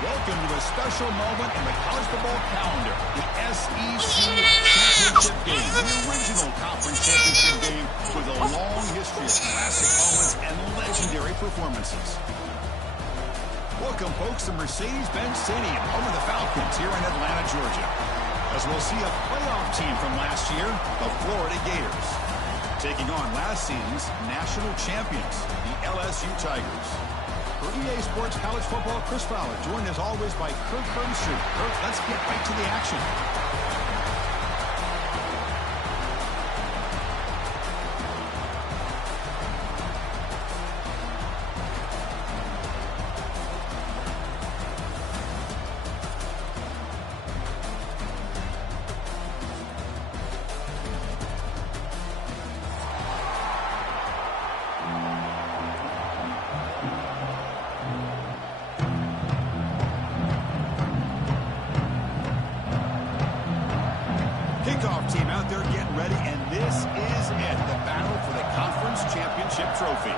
Welcome to a special moment in the college football calendar, the SEC Championship Game, the original conference championship game with a long history of classic moments and legendary performances. Welcome, folks, to Mercedes-Benz Stadium, home of the Falcons here in Atlanta, Georgia, as we'll see a playoff team from last year, the Florida Gators, taking on last season's national champions, the LSU Tigers. For EA Sports College Football, Chris Fowler, joined as always by Kirk Herbstreit. Kirk, let's get right to the action. Kickoff team out there getting ready, and this is it, the battle for the conference championship trophy.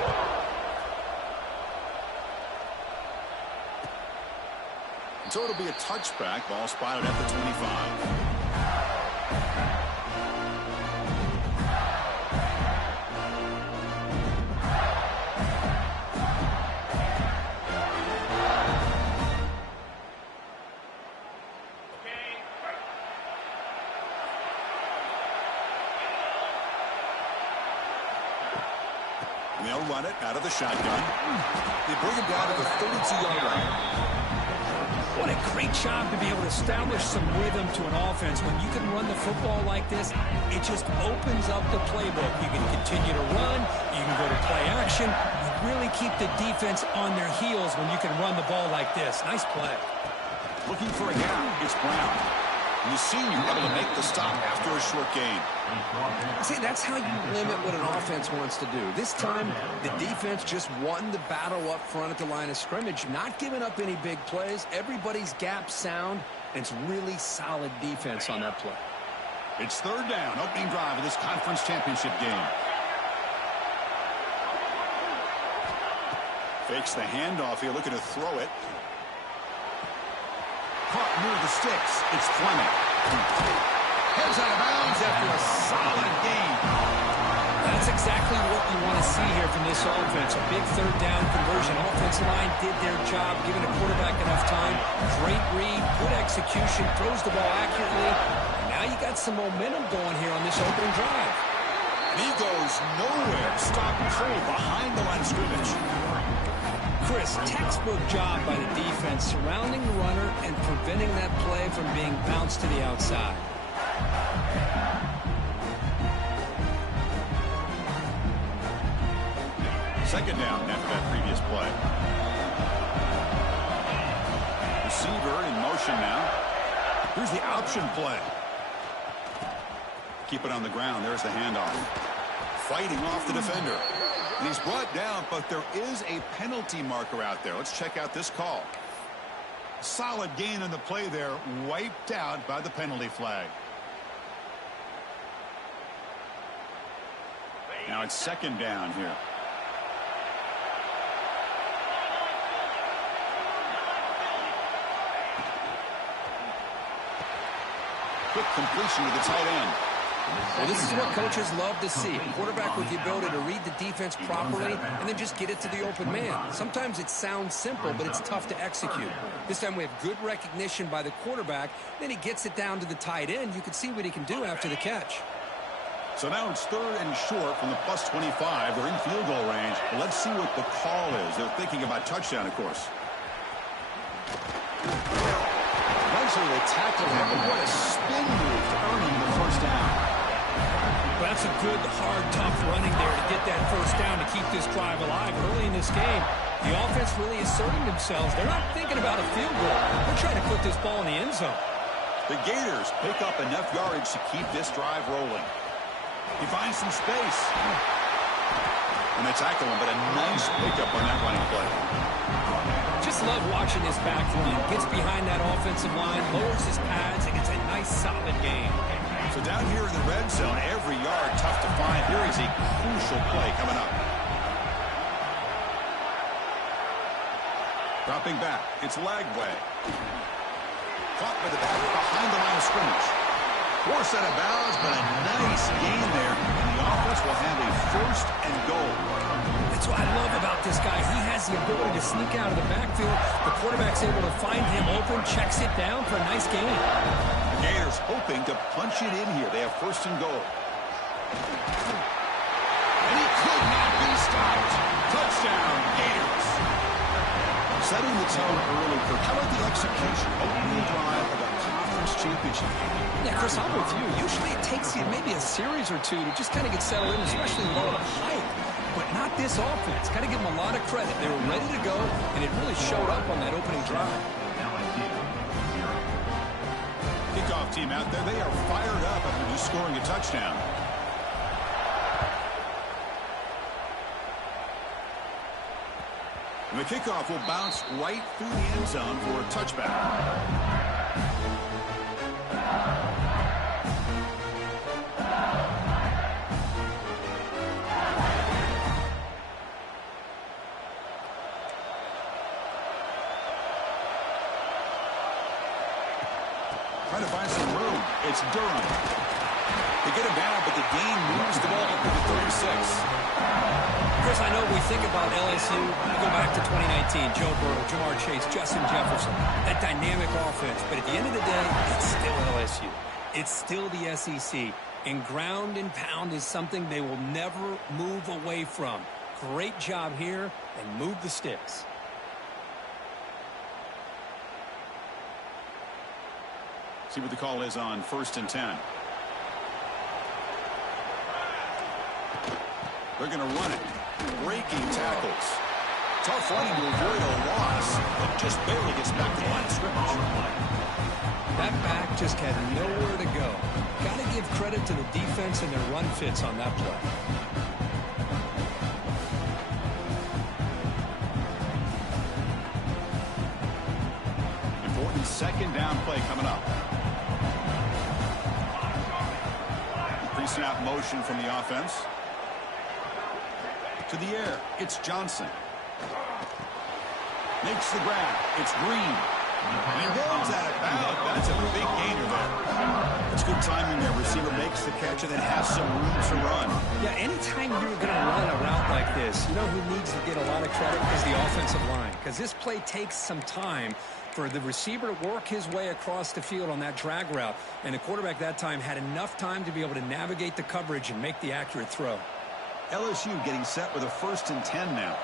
So it'll be a touchback, ball spotted at the 25. And they'll run it out of the shotgun. They bring him down to the 32-yard line. What a great job to be able to establish some rhythm to an offense. When you can run the football like this, it just opens up the playbook. You can continue to run. You can go to play action. You really keep the defense on their heels when you can run the ball like this. Nice play. Looking for a gap. It's Brown. And the senior able to make the stop after a short gain. See, that's how you limit what an offense wants to do. This time, the defense just won the battle up front at the line of scrimmage, not giving up any big plays. Everybody's gap sound, and it's really solid defense on that play. It's third down, opening drive of this conference championship game. Fakes the handoff here, looking to throw it. Caught near the sticks. It's Fleming. Heads out of bounds after a solid gain. That's exactly what you want to see here from this offense. A big third down conversion. Offensive line did their job, giving the quarterback enough time. Great read, good execution, throws the ball accurately. And now you got some momentum going here on this opening drive. And he goes nowhere. Stop cold behind the line of scrimmage. Chris, textbook job by the defense surrounding the runner and preventing that play from being bounced to the outside. Second down after that previous play. Receiver in motion now. Here's the option play. Keep it on the ground. There's the handoff. Fighting off the defender. And he's brought down, but there is a penalty marker out there. Let's check out this call. Solid gain on the play there, wiped out by the penalty flag. Now it's second down here. Quick completion to the tight end. Well, this is what coaches love to see. A quarterback with the ability to read the defense properly and then just get it to the open man. Sometimes it sounds simple, but it's tough to execute. This time we have good recognition by the quarterback. Then he gets it down to the tight end. You can see what he can do after the catch. So now it's third and short from the plus 25. They're in field goal range. Well, let's see what the call is. They're thinking about touchdown, of course. Eventually they tackle him, but what a spin move to earn him the first down. Well, that's a good, hard, tough running there to get that first down to keep this drive alive early in this game. The offense really asserting themselves. They're not thinking about a field goal. They're trying to put this ball in the end zone. The Gators pick up enough yardage to keep this drive rolling. He finds some space. And they tackle him, but a nice pickup on that running play. Just love watching this back run. Gets behind that offensive line, lowers his pads, and gets a nice, solid gain. So down here in the red zone, every yard tough to find. Here is a crucial play coming up. Dropping back. It's Lagway. Caught by the back behind the line of scrimmage. Forced out of bounds, but a nice gain there. And the offense will have a first and goal. That's what I love about this guy. He has the ability to sneak out of the backfield. The quarterback's able to find him open, checks it down for a nice gain. The Gators hoping to punch it in here. They have first and goal. And he could not be stopped. Touchdown, Gators. Setting the tone early, Kirk. How about the execution? Opening drive of a conference championship game. Yeah, Chris, I'm with you. Usually it takes you maybe a series or two to just kind of get settled in, especially with all the hype. But not this offense. Got to give them a lot of credit. They were ready to go, and it really showed up on that opening drive. Kickoff team out there. They are fired up after just scoring a touchdown. And the kickoff will bounce right through the end zone for a touchback. Trying to find some room. It's Durham. They get him down, but the gain moves the ball up to the 36. Chris, I know we think about LSU. We go back to 2019. Joe Burrow, Jamar Chase, Justin Jefferson. That dynamic offense. But at the end of the day, it's still LSU. It's still the SEC. And ground and pound is something they will never move away from. Great job here, and move the sticks. See what the call is on 1st and 10. They're going to run it. Breaking tackles. Tough running to avoid a loss, but just barely gets back to the line of scrimmage. That back just had nowhere to go. Got to give credit to the defense and their run fits on that play. Important second down play coming up. Pre-snap motion from the offense. To the air, it's Johnson. Makes the grab. It's Green. And he goes out of bounds. That's a big gainer there. That's good timing there. Receiver makes the catch and then has some room to run. Yeah, anytime you're going to run a route like this, you know who needs to get a lot of credit is the offensive line. Because this play takes some time for the receiver to work his way across the field on that drag route. And the quarterback that time had enough time to be able to navigate the coverage and make the accurate throw. LSU getting set with a 1st and 10 now.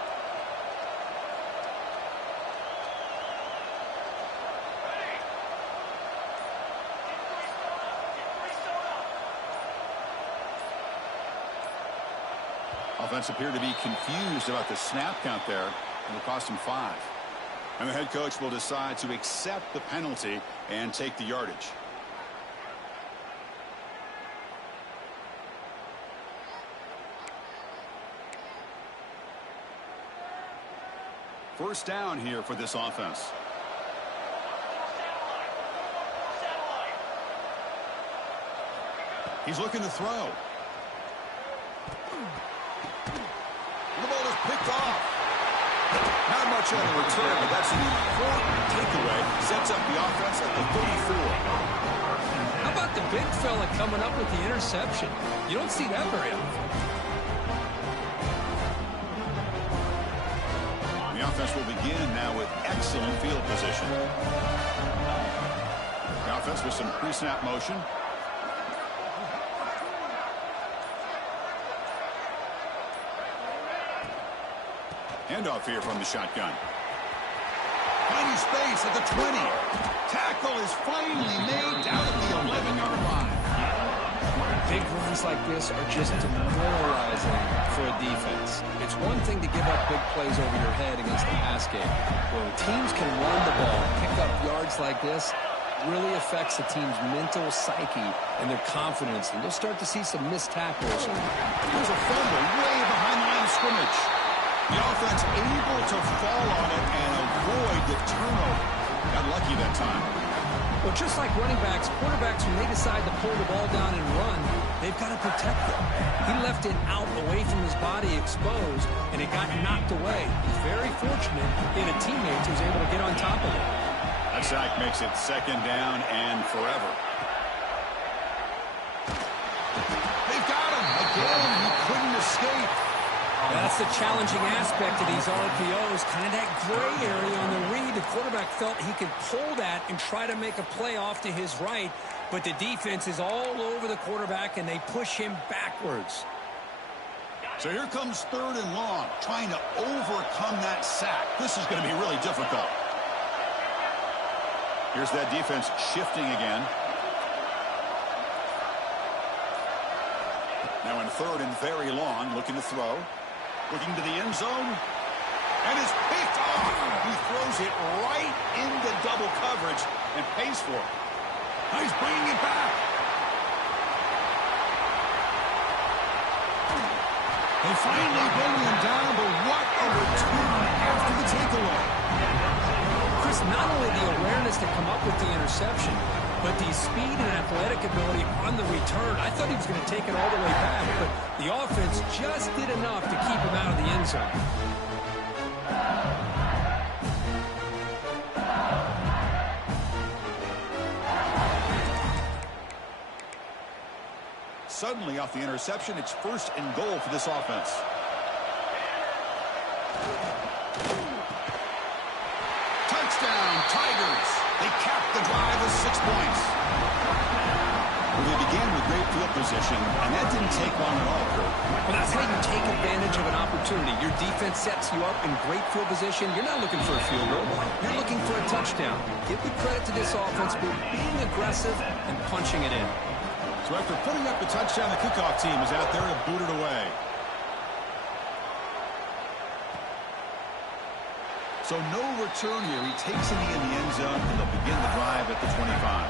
Offense appeared to be confused about the snap count there. It'll cost him 5. And the head coach will decide to accept the penalty and take the yardage. First down here for this offense. He's looking to throw. The ball is picked off. Not much on the return, but that's an important takeaway. Sets up the offense at the 34. How about the big fella coming up with the interception? You don't see that very often. The offense will begin now with excellent field position. The offense with some pre-snap motion. Handoff here from the shotgun. Finding space at the 20. Tackle is finally made down at the 11-yard line. Big runs like this are just demoralizing for a defense. It's one thing to give up big plays over your head against the pass game. When teams can run the ball, pick up yards like this, really affects the team's mental psyche and their confidence. And you'll start to see some missed tackles. Here's a fumble way behind the line of scrimmage. The offense able to fall on it and avoid the turnover. Got lucky that time. Well, just like running backs, quarterbacks, when they decide to pull the ball down and run, they've got to protect them. He left it out away from his body exposed, and it got knocked away. He's very fortunate he had a teammate who was able to get on top of it. That sack makes it 2nd down and forever. They've got him. Again, he couldn't escape. That's the challenging aspect of these RPOs, kind of that gray area on the read. The quarterback felt he could pull that and try to make a play off to his right, but the defense is all over the quarterback, and they push him backwards. So here comes 3rd and long, trying to overcome that sack. This is going to be really difficult. Here's that defense shifting again. Now in 3rd and very long, looking to throw. Looking to the end zone. And is picked off. He throws it right into double coverage and pays for it. Now he's bringing it back. They finally bring him down, but what a return after the takeaway. Chris, not only the awareness to come up with the interception, but the speed and athletic ability on the return. I thought he was going to take it all the way back, but the offense just did enough to keep him out of the end zone. Suddenly, off the interception, it's 1st and goal for this offense. Touchdown, Tigers! They capped the drive with 6 points. Well, they began with great field position, and that didn't take long at all, Kurt. Well, that's how you take advantage of an opportunity. Your defense sets you up in great field position. You're not looking for a field goal. You're looking for a touchdown. Give the credit to this offense for being aggressive and punching it in. So after putting up the touchdown, the kickoff team is out there to boot it away. So no return here. He takes it in the end zone, and they'll begin the drive at the 25.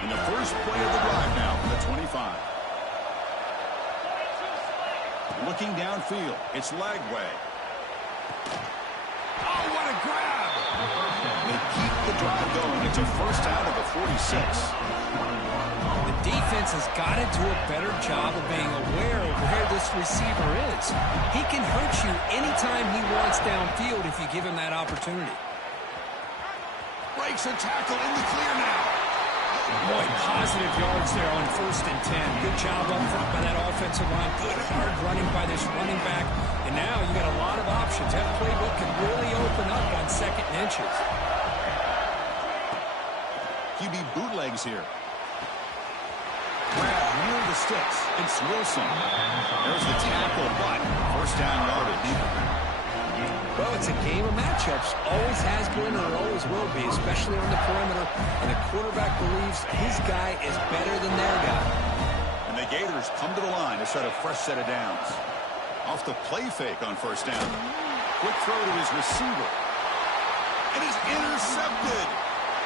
And the first play of the drive now from the 25. Looking downfield, it's Lagway. Oh, what a grab! They keep the drive going. It's a 1st out of the 46. The defense has got to do a better job of being aware of where this receiver is. He can hurt you anytime he wants downfield if you give him that opportunity. Breaks a tackle in the clear now. Boy, positive yards there on 1st and 10. Good job up front by that offensive line. Good hard running by this running back. And now you got a lot of options. That playbook can really open up on 2nd and inches. QB bootlegs here. Grab near the sticks. It's Wilson. There's the tackle, but 1st down yardage. Well, it's a game of matchups. Always has been or always will be, especially on the perimeter. And the quarterback believes his guy is better than their guy. And the Gators come to the line to set a fresh set of downs. Off the play fake on 1st down. Quick throw to his receiver. And he's intercepted.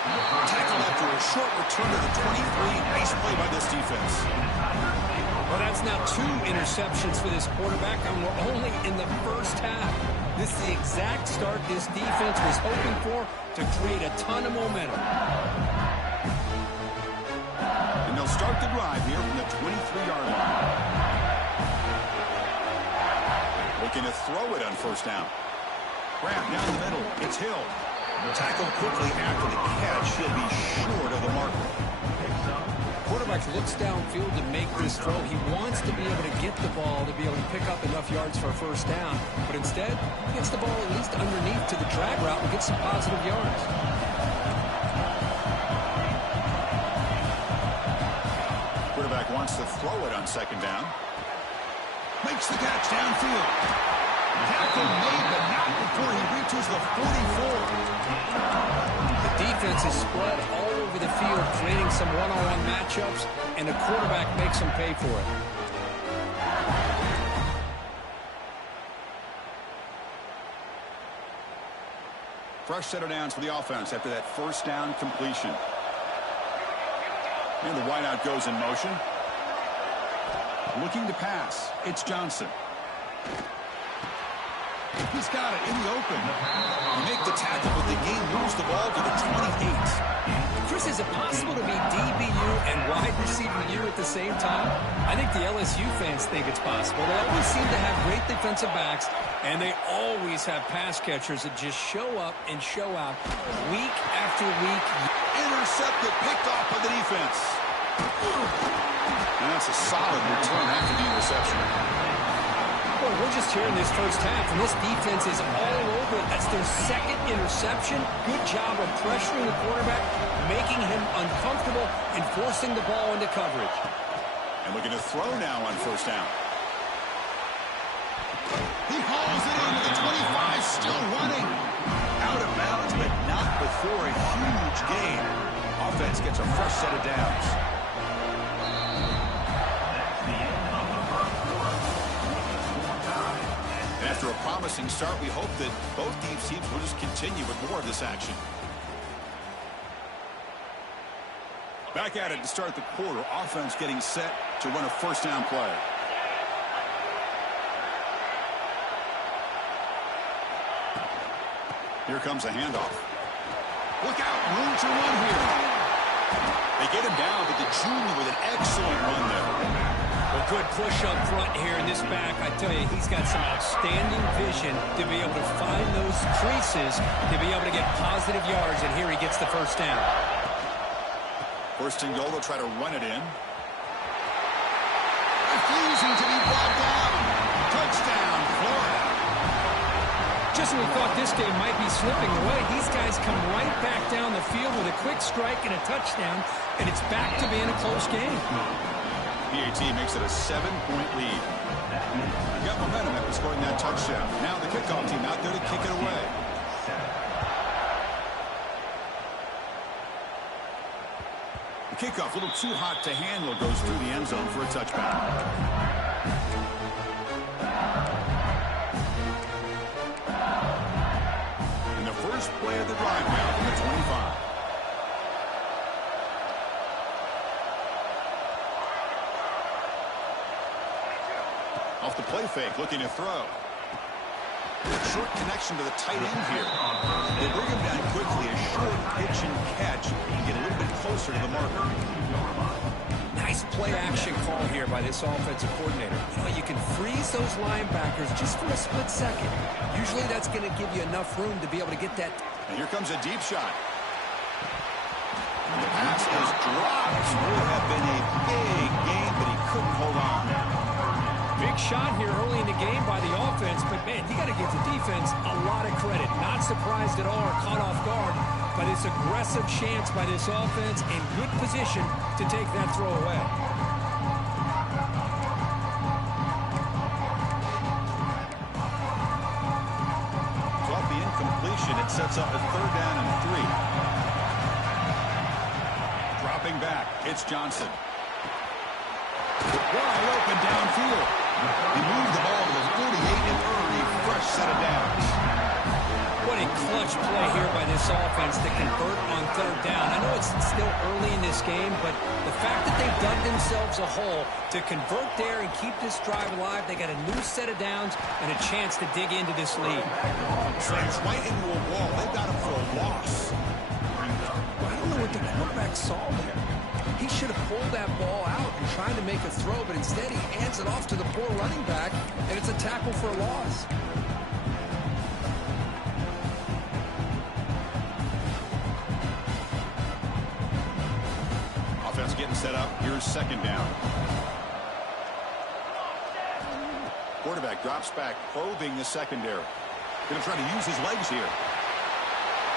Tackled after a short return to the 23. Nice play by this defense. Well, that's now 2 interceptions for this quarterback, and we're only in the 1st half. This is the exact start this defense was hoping for to create a ton of momentum. And they'll start the drive here from the 23-yard line. Looking to throw it on 1st down. Grab down the middle. It's Hill. Tackled quickly after the catch. He'll be short of the marker. Quarterback looks downfield to make this throw. He wants to be able to get the ball to be able to pick up enough yards for a 1st down. But instead, he gets the ball at least underneath to the drag route and gets some positive yards. Quarterback wants to throw it on 2nd down. Makes the catch downfield. Tackle made, but not before he reaches the 44. The defense is spread all over the field, creating some one-on-one matchups, and the quarterback makes them pay for it. Fresh set of downs for the offense after that 1st down completion. And the wideout goes in motion. Looking to pass. It's Johnson. He's got it in the open. You make the tackle, but the game moves the ball to the 28. Chris, is it possible to be DBU and wide receiver U at the same time? I think the LSU fans think it's possible. They always seem to have great defensive backs, and they always have pass catchers that just show up and show out week after week. Intercepted, picked off by the defense. And that's a solid return after the interception. Boy, we're just here in this first half, and this defense is all over it. That's their second interception. Good job of pressuring the quarterback, making him uncomfortable, and forcing the ball into coverage. And looking to throw now on first down. He hauls it into the 25, still running. Out of bounds, but not before a huge gain. Offense gets a fresh set of downs. After a promising start, we hope that both teams will just continue with more of this action. Back at it to start the quarter. Offense getting set to run a first down play. Here comes a handoff. Look out, room to run here. They get him down, but the junior with an excellent run there. A good push up front here in this back. I tell you, he's got some outstanding vision to be able to find those creases, to be able to get positive yards, and here he gets the first down. First and goal, they'll try to run it in. Refusing to be brought down. Touchdown, Florida. Just when we thought this game might be slipping away, these guys come right back down the field with a quick strike and a touchdown, and it's back to being a close game. PAT makes it a 7-point lead. Got momentum after scoring that touchdown. Now the kickoff team out there to kick it away. The kickoff, a little too hot to handle, goes through the end zone for a touchback. And the first play of the drive now from the 25. Off the play fake, looking to throw. Short connection to the tight end here. They bring him down quickly, a short pitch and catch, and get a little bit closer to the marker. Nice play action call here by this offensive coordinator. You know, you can freeze those linebackers just for a split second. Usually that's going to give you enough room to be able to get that. And here comes a deep shot. And the pass is dropped. Would have been a big game, but he couldn't hold on. Big shot here early in the game by the offense, but man, you got to give the defense a lot of credit. Not surprised at all or caught off guard by this aggressive chance by this offense in good position to take that throw away. So off the incompletion, it sets up a 3rd down and 3. Dropping back, it's Johnson. Wide open downfield. He moved the ball to the 48 and earned a fresh set of downs. What a clutch play here by this offense to convert on 3rd down. I know it's still early in this game, but the fact that they've dug themselves a hole to convert there and keep this drive alive, they got a new set of downs and a chance to dig into this lead. Slams right into a wall. They got him for a loss. I don't know what the quarterback saw there. He should have pulled that ball out and tried to make a throw, but instead he hands it off to the poor running back, and it's a tackle for a loss. Offense getting set up. Here's 2nd down. Quarterback drops back, probing the secondary. Going to try to use his legs here.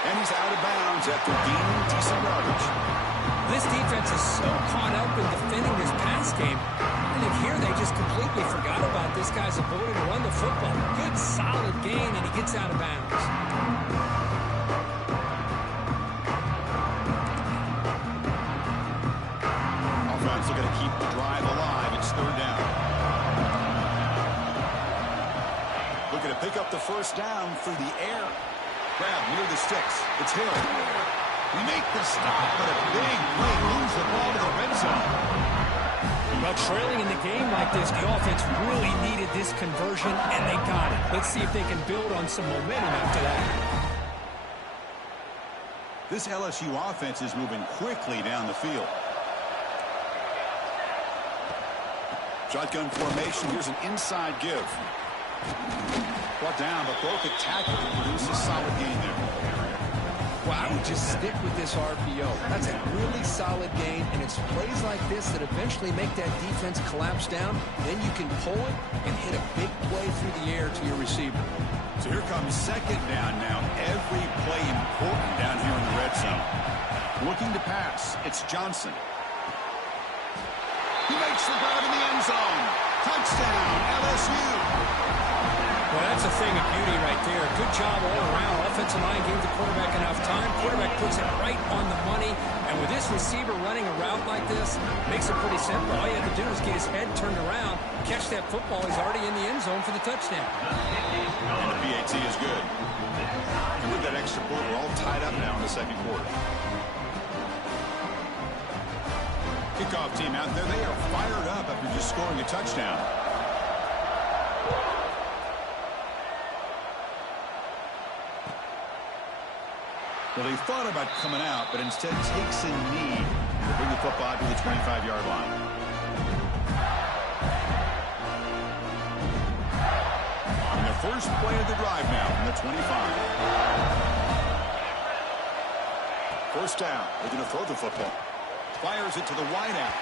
And he's out of bounds after gaining decent yardage. This defense is so caught up in defending this pass game. I think here they just completely forgot about this guy's ability to run the football. Good, solid gain, and he gets out of bounds. Offense looking to keep the drive alive. It's 3rd down. Looking to pick up the first down through the air. Grab near the sticks. It's Hill. We make the stop, but a big play moves the ball to the red zone. Well, trailing in the game like this, the offense really needed this conversion, and they got it. Let's see if they can build on some momentum after that. This LSU offense is moving quickly down the field. Shotgun formation. Here's an inside give. Brought down, but broke a tackle to produce a solid gain there. Well, I would just stick with this RPO. That's a really solid gain, and it's plays like this that eventually make that defense collapse down. Then you can pull it and hit a big play through the air to your receiver. So here comes second down now. Every play important down here in the red zone. Looking to pass. It's Johnson. He makes the grab in the end zone. Touchdown, LSU. Well, that's a thing of beauty right there. Good job all around. Offensive line gave the quarterback enough time. Quarterback puts it right on the money. And with this receiver running a route like this, makes it pretty simple. All you have to do is get his head turned around, catch that football. He's already in the end zone for the touchdown. And the PAT is good. And with that extra point, we're all tied up now in the second quarter. Kickoff team out there. They are fired up after just scoring a touchdown. Well, they thought about coming out, but instead takes a knee to bring the football to the 25-yard line. And the first play of the drive now from the 25. First down. They're going to throw the football. Fires it to the wideout.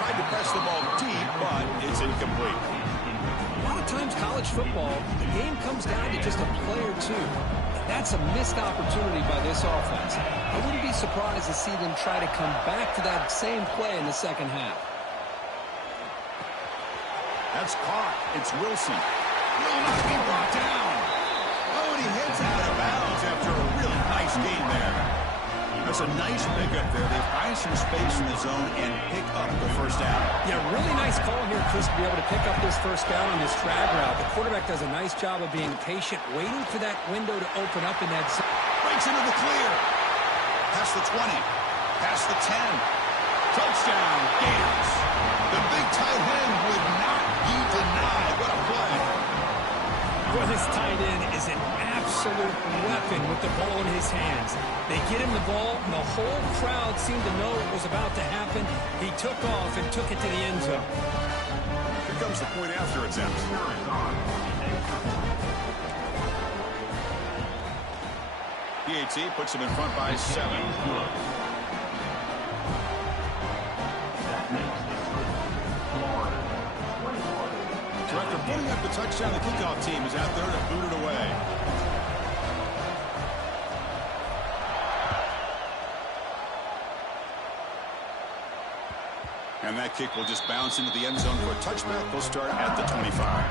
Tried to press the ball deep, but it's incomplete. A lot of times college football, the game comes down to just a play or two. That's a missed opportunity by this offense. I wouldn't be surprised to see them try to come back to that same play in the second half. That's caught. It's Wilson. Will not be brought down. Oh, and he hits out of bounds after a really nice game there. That's a nice pickup there. They find some space in the zone and pick up the first down. Yeah, really nice call here, Chris, to be able to pick up this first down on this drag route. The quarterback does a nice job of being patient, waiting for that window to open up in that zone. Breaks into the clear. Past the 20. Past the 10. Touchdown, Gators. The big tight end would not be denied. What a play. Well, this tight end is an absolute weapon with the ball in his hands. They get him the ball, and the whole crowd seemed to know what was about to happen. He took off and took it to the end zone. Here comes the point after attempt. PAT puts him in front by 7. So after putting up the touchdown, the kickoff team is out there to boot it away. And that kick will just bounce into the end zone for a touchback. They'll start at the 25.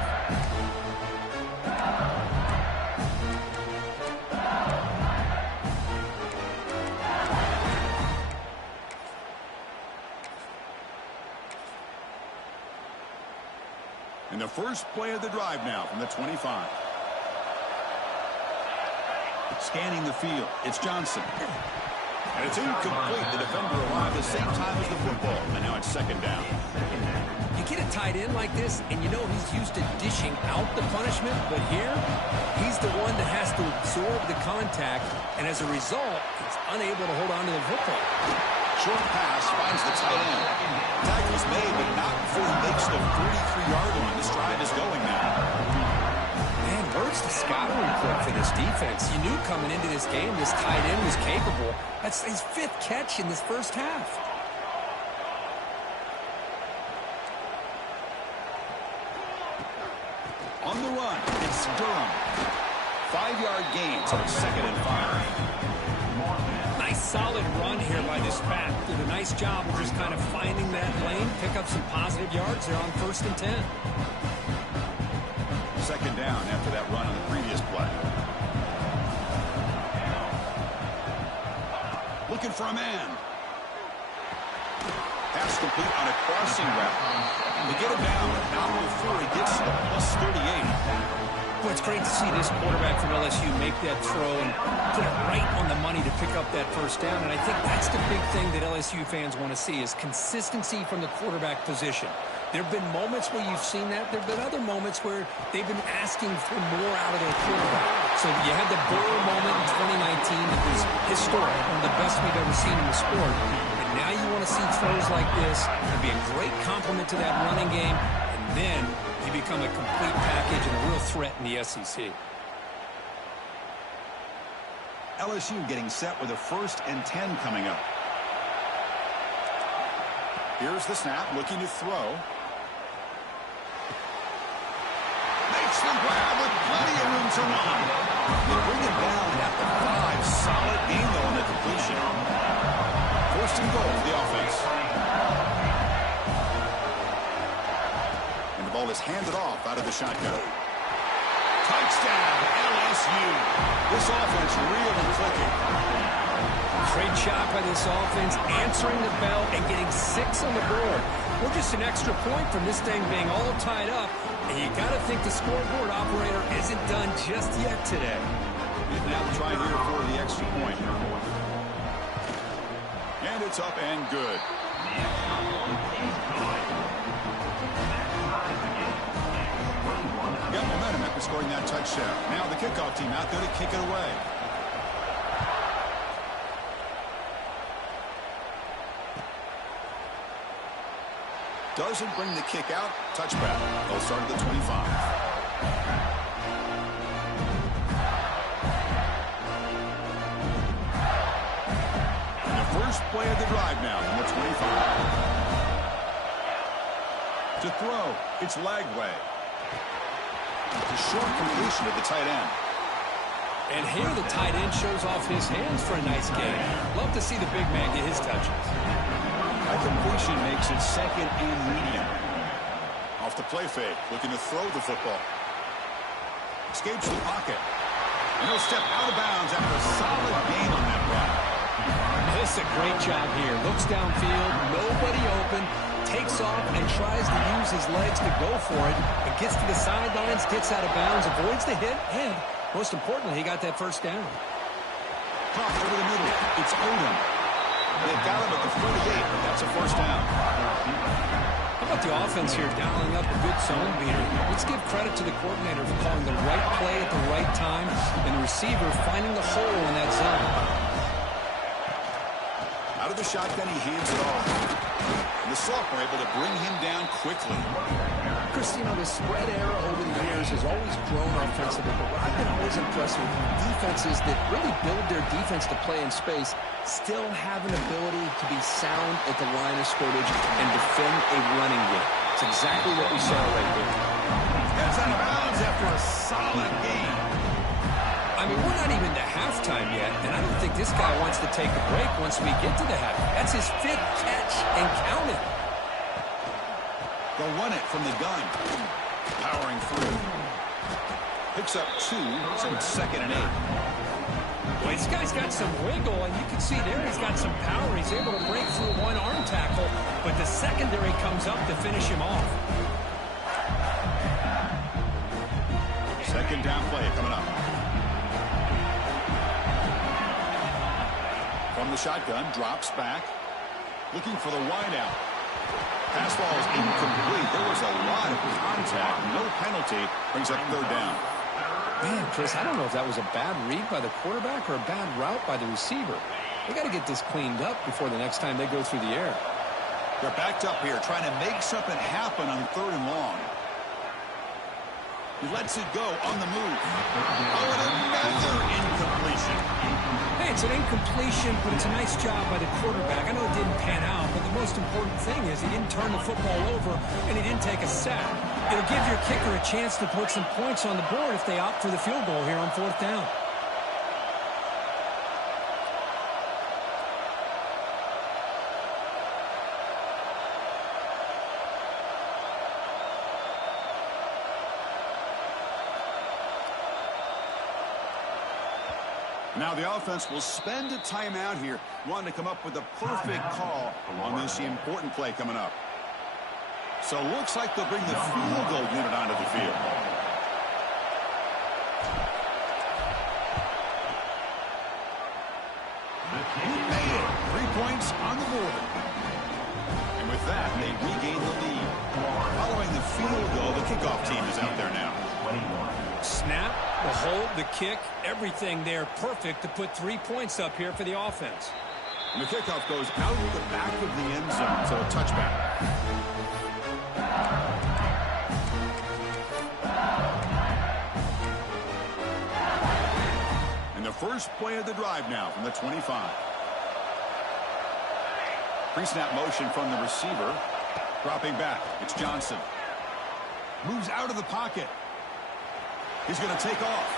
And the first play of the drive now from the 25. Scanning the field. It's Johnson. And it's incomplete. The defender arrived at the same time as the football. And now it's second down. You get a tight end like this, and you know he's used to dishing out the punishment, but here, he's the one that has to absorb the contact, and as a result, he's unable to hold on to the football. Short pass finds the tight end. Tackle's made, but not before he makes the 43-yard line. This drive is going now. Man, where's the scouting report for this defense? You knew coming into this game this tight end was capable. That's his 5th catch in this first half. On the run, it's Durham. 5-yard gain, so it's 2nd and 5. Nice solid run here by this back. Did a nice job of just kind of finding that lane, pick up some positive yards. They're on 1st and 10. Second down after that run on the previous play. Looking for a man. Pass complete on a crossing route. They get him down, but not before he gets to the +38. Well, it's great to see this quarterback from LSU make that throw and put it right on the money to pick up that first down. And I think that's the big thing that LSU fans want to see is consistency from the quarterback position. There have been moments where you've seen that. There have been other moments where they've been asking for more out of their quarterback. So you had the Burrow moment in 2019 that was historic, one of the best we've ever seen in the sport. But now you want to see throws like this. It'd be a great compliment to that running game. And then you become a complete package and a real threat in the SEC. LSU getting set with a 1st and 10 coming up. Here's the snap, looking to throw. Makes the grab with plenty of room to run. They bring it down at the 5. Solid gain, though, on the completion. 1st and goal for the offense. And the ball is handed off out of the shotgun. Touchdown, LSU. This offense really clicking. Great job by this offense, answering the bell and getting 6 on the board. We're just an extra point from this thing being all tied up. And you got to think the scoreboard operator isn't done just yet today. Now try here for the extra point. And it's up and good. Got momentum after scoring that touchdown. Now the kickoff team out there to kick it away. Doesn't bring the kick out. Touchback. They'll start at the 25. And the first play of the drive now on the 25. To throw, it's Lagway. A short completion to the tight end. And here the tight end shows off his hands for a nice game. Love to see the big man get his touches. That completion makes it 2nd and medium. Off the play fake, looking to throw the football. Escapes the pocket. And he'll step out of bounds after a solid gain on that run. This is a great job here. Looks downfield, nobody open, takes off and tries to use his legs to go for it. And gets to the sidelines, gets out of bounds, avoids the hit, and most importantly, he got that first down. Pop over the middle. It's Odom. They've got him at the 48, but that's a first down. How about the offense here dialing up a good zone beater? Let's give credit to the coordinator for calling the right play at the right time and the receiver finding the hole in that zone. Out of the shotgun, he hands it off. And the sophomore able to bring him down quickly. Chris, you know, the spread era over the years has always grown offensively, but what I've been always impressed with defenses that really build their defense to play in space still have an ability to be sound at the line of scrimmage and defend a running game. It's exactly what we saw right here. Gets out of bounds after a solid game. I mean, we're not even to halftime yet, and I don't think this guy wants to take a break once we get to the half. That's his 5th catch and counting. They'll run it from the gun. Powering through. Picks up 2, so it's 2nd and 8. Well, this guy's got some wiggle, and you can see there he's got some power. He's able to break through one arm tackle, but the secondary comes up to finish him off. 2nd down play coming up. From the shotgun, drops back. Looking for the wideout. Pass ball is incomplete. There was a lot of contact. No penalty. Brings up 3rd down. Man, Chris, I don't know if that was a bad read by the quarterback or a bad route by the receiver. They got to get this cleaned up before the next time they go through the air. They're backed up here, trying to make something happen on 3rd and long. He lets it go on the move. Oh, and another incompletion. Hey, it's an incompletion, but it's a nice job by the quarterback. I know it didn't pan out, but the most important thing is he didn't turn the football over and he didn't take a sack. It'll give your kicker a chance to put some points on the board if they opt for the field goal here on 4th down. Now the offense will spend a timeout here, wanting to come up with a perfect call on this important play coming up. So looks like they'll bring the field goal unit onto the field. kickoff team is out there now. Snap, the hold, the kick, everything there perfect to put 3 points up here for the offense. And the kickoff goes out of the back of the end zone, so a touchback. And the first play of the drive now from the 25. Pre-snap motion from the receiver. Dropping back. It's Johnson. Moves out of the pocket. He's going to take off.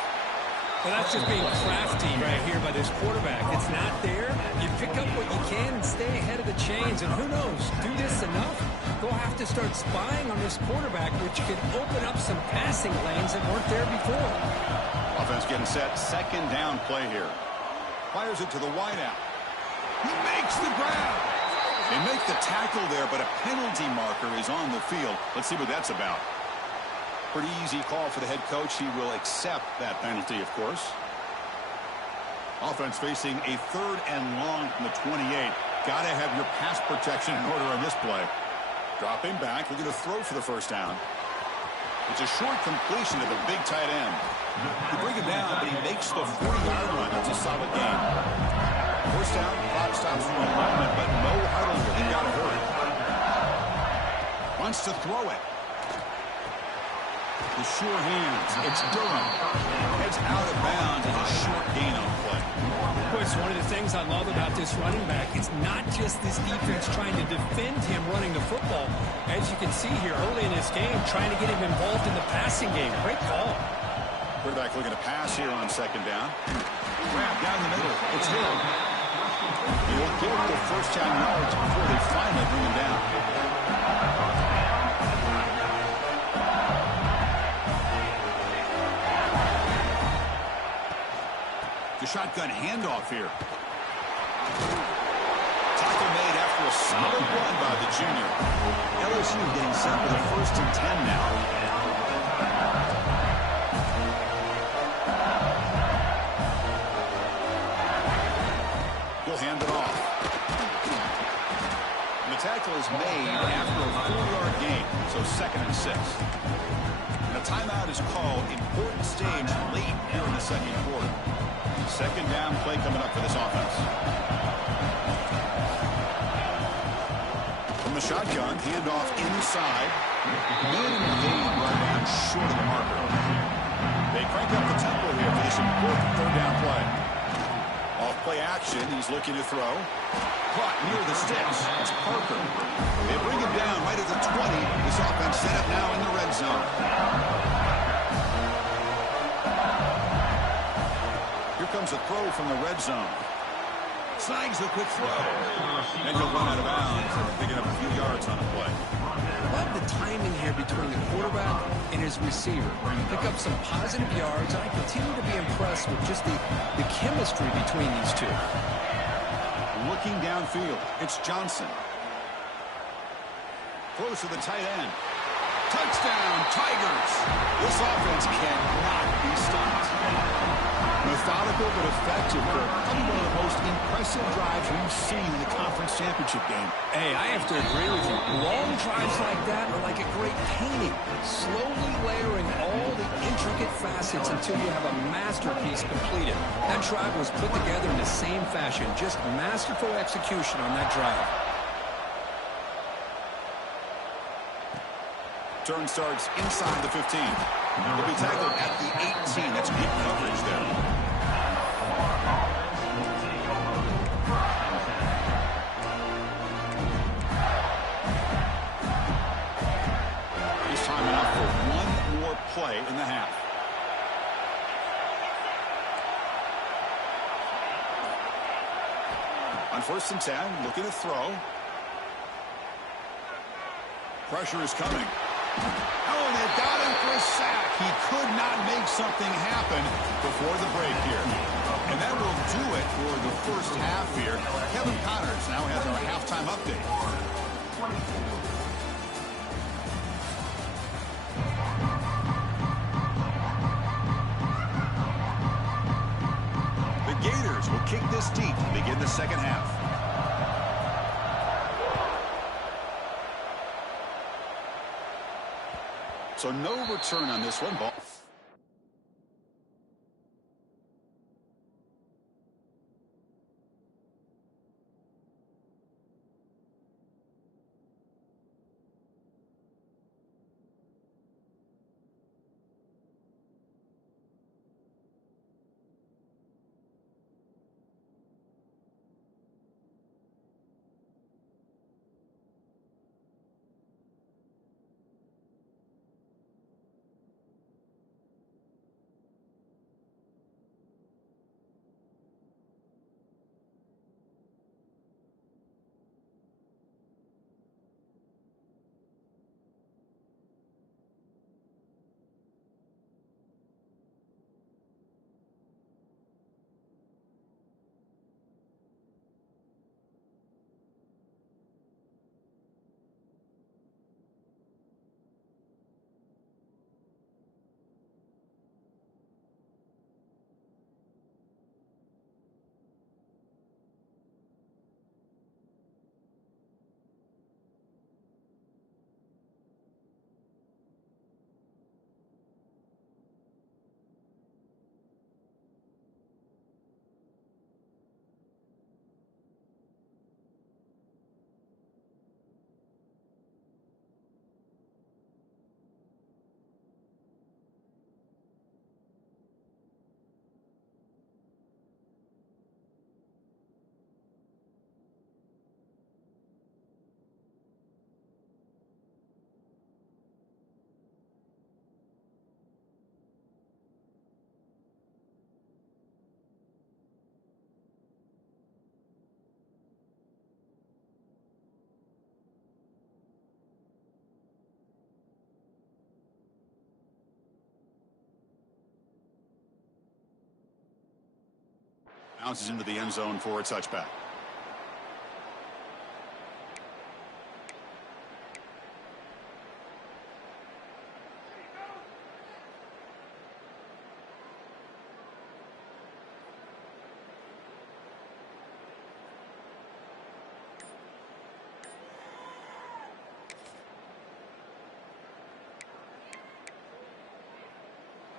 Well, that's just being crafty right here by this quarterback. It's not there. You pick up what you can and stay ahead of the chains. And who knows, do this enough, they'll have to start spying on this quarterback, which could open up some passing lanes that weren't there before. Offense getting set. Second down play here. Fires it to the wideout. He makes the grab. They make the tackle there, but a penalty marker is on the field. Let's see what that's about. Pretty easy call for the head coach. He will accept that penalty, of course. Offense facing a 3rd and long from the 28. Got to have your pass protection in order on this play. Dropping back. Looking to throw for the first down. It's a short completion to the big tight end. They bring him down, but he makes the 40-yard line. That's a solid game. First down, clock stops for a moment, but no huddle here. They got to hurry. Wants to throw it. The sure hands. It's Durham. Heads out of bounds and a short gain on play. Boy, it's one of the things I love about this running back. It's not just this defense trying to defend him running the football. As you can see here early in this game, trying to get him involved in the passing game. Great call. Quarterback looking to pass here on second down. Grab down the middle. It's Hill. He'll get the first down yards before they finally bring him down. The shotgun handoff here. Tackle made after a solid run by the junior. LSU getting set for the 1st and 10 now. He'll hand it off. And the tackle is made after a 4-yard gain, so 2nd and 6. And a timeout is called. Important stage late here in the second quarter. Second down play coming up for this offense. From the shotgun, handoff inside. Minimal gain right down short of the marker. They crank up the tempo here for this important 3rd down play. Off play action, he's looking to throw. Caught near the sticks. It's Parker. They bring him down right at the 20. This offense set up now in the red zone. Comes a throw from the red zone. Snags the quick throw. And he'll run out of bounds, picking up a few yards on the play. Love the timing here between the quarterback and his receiver. Pick up some positive yards, and I continue to be impressed with just the chemistry between these two. Looking downfield, it's Johnson. Throws to the tight end. Touchdown, Tigers! This offense cannot be stopped. Methodical but effective for probably one of the most impressive drives we've seen in the conference championship game. Hey, I have to agree with you. Long drives like that are like a great painting. Slowly layering all the intricate facets until you have a masterpiece completed. That drive was put together in the same fashion. Just masterful execution on that drive. Turn starts inside the 15. He'll be tackled at the 18. That's good coverage there. He's timing up for one more play in the half. On 1st and 10, looking to throw. Pressure is coming. Oh, and they got him for a sack. He could not make something happen before the break here. And that will do it for the first half here. Kevin Connors now has our halftime update. The Gators will kick this deep to begin the second half. So no return on this one. Ball. Bounces into the end zone for a touchback.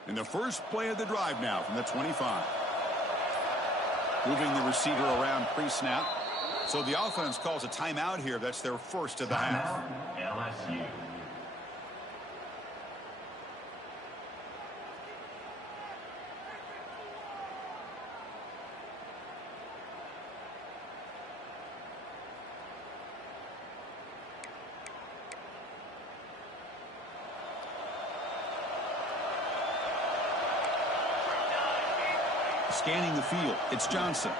In the first play of the drive now from the 25. Moving the receiver around pre-snap. So the offense calls a timeout here. That's their first of the half. LSU. Scanning the field, it's Johnson.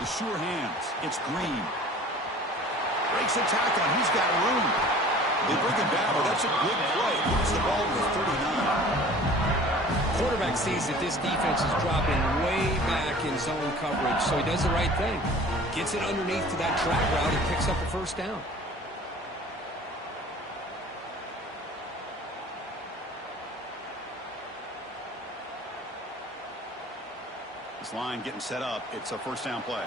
The sure hands, it's Green. Breaks a tackle, and he's got room. They bring him down, but that's a good play. Moves the ball to the 39. Quarterback sees that this defense is dropping way back in zone coverage, so he does the right thing. Gets it underneath to that drag route and picks up a first down. This line getting set up. It's a first down play.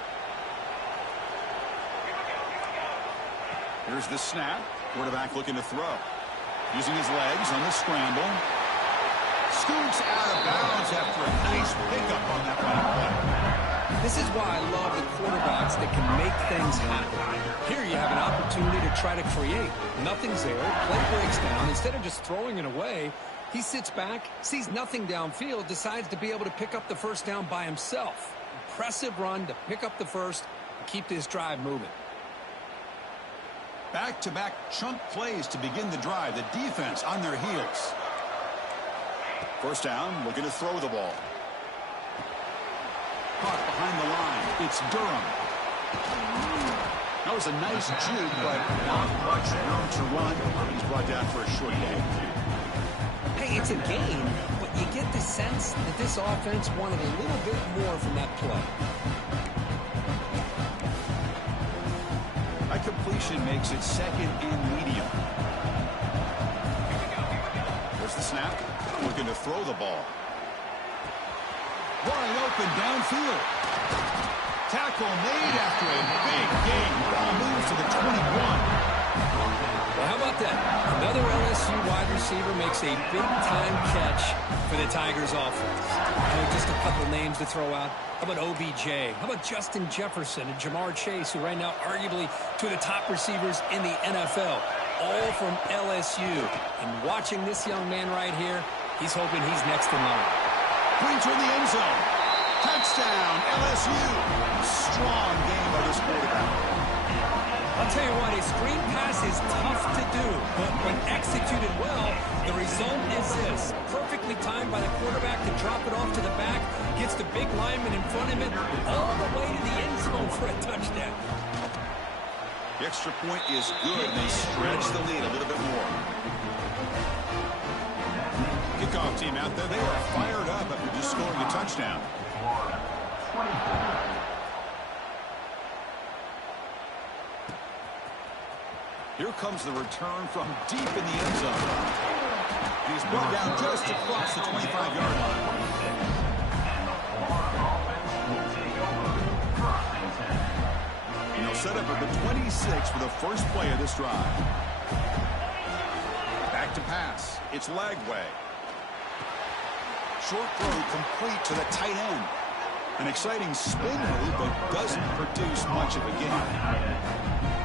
Here's the snap. Quarterback looking to throw. Using his legs on the scramble. Scoots out of bounds after a nice pickup on that running play. This is why I love the quarterbacks that can make things happen. Here you have an opportunity to try to create. Nothing's there. Play breaks down. Instead of just throwing it away, he sits back, sees nothing downfield, decides to be able to pick up the first down by himself. Impressive run to pick up the first and keep this drive moving. Back-to-back chunk plays to begin the drive. The defense on their heels. First down, looking to throw the ball. Caught behind the line. It's Durham. That was a nice juke, but not much room to run. He's brought down for a short gain. Hey, it's a game, but you get the sense that this offense wanted a little bit more from that play. That completion makes it second and medium. There's the snap. Looking to throw the ball. Wide open downfield. Tackle made after a big gain. Ball moves to the 21. Well, how about that? Another LSU wide receiver makes a big-time catch for the Tigers offense. Just a couple names to throw out. How about OBJ? How about Justin Jefferson and Jamar Chase, who right now arguably two of the top receivers in the NFL, all from LSU. And watching this young man right here, he's hoping he's next in line. Brings her in the end zone. Touchdown, LSU. Strong game by this quarterback. I'll tell you what, a screen pass is tough to do, but when executed well, the result is this. Perfectly timed by the quarterback to drop it off to the back, gets the big lineman in front of him, all the way to the end zone for a touchdown. The extra point is good, and they stretch the lead a little bit more. Kickoff team out there, they are fired up after just scoring a touchdown. Here comes the return from deep in the end zone. He's brought down just across the 25-yard line. And they'll set up at the 26 for the first play of this drive. Back to pass. It's Lagway. Short throw complete to the tight end. An exciting spin move, but doesn't produce much of a gain.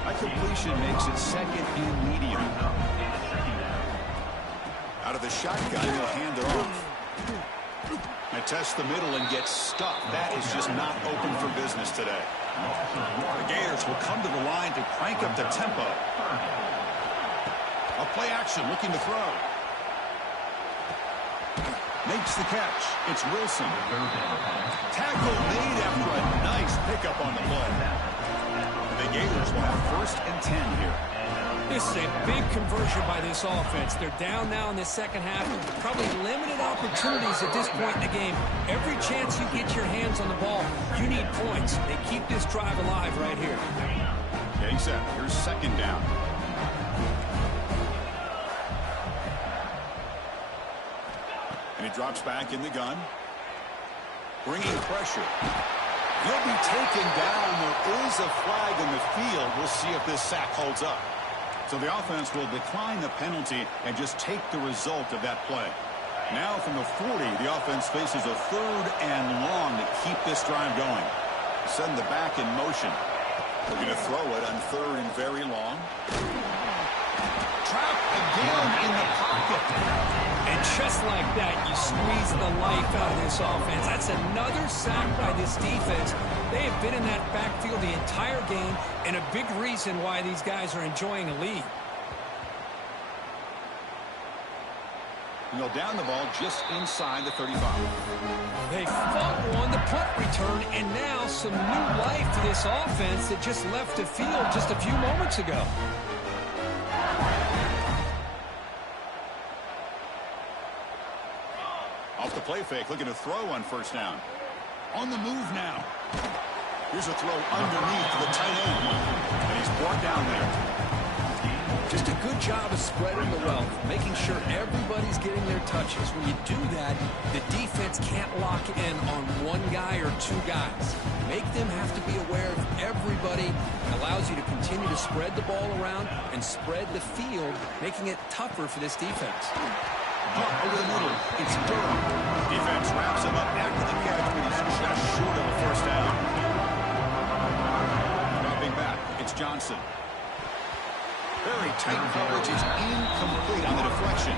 That completion makes it second and medium. Out of the shotgun, he'll hand it off. I test the middle and get stuck. That is just not open for business today. The Gators will come to the line to crank up the tempo. A play action, looking to throw. Makes the catch. It's Wilson. Tackle made after a nice pickup on the play. The Gators will have first and 10 here. This is a big conversion by this offense. They're down now in the second half. Probably limited opportunities at this point in the game. Every chance you get your hands on the ball, you need points. They keep this drive alive right here. Getting set. Here's second down. And he drops back in the gun. Bringing pressure. He'll be taken down. There is a flag in the field. We'll see if this sack holds up. So the offense will decline the penalty and just take the result of that play. Now from the 40, the offense faces a third and long to keep this drive going. Send the back in motion. Looking to throw it on third and very long. Trapped again in the pocket. And just like that, you squeeze the life out of this offense. That's another sack by this defense. They have been in that backfield the entire game, and a big reason why these guys are enjoying a lead. And they'll down the ball just inside the 35. They fought on the punt return, and now some new life to this offense that just left the field just a few moments ago. Off the play fake, looking to throw on first down. On the move now. Here's a throw underneath to the tight end. And he's brought down there. Just a good job of spreading the wealth, making sure everybody's getting their touches. When you do that, the defense can't lock in on one guy or two guys. Make them have to be aware of everybody. It allows you to continue to spread the ball around and spread the field, making it tougher for this defense. Over the middle, it's Durham. Defense wraps him up after the catch, but he's just short of a first down. Dropping back, it's Johnson. Very tight coverage is incomplete on the deflection.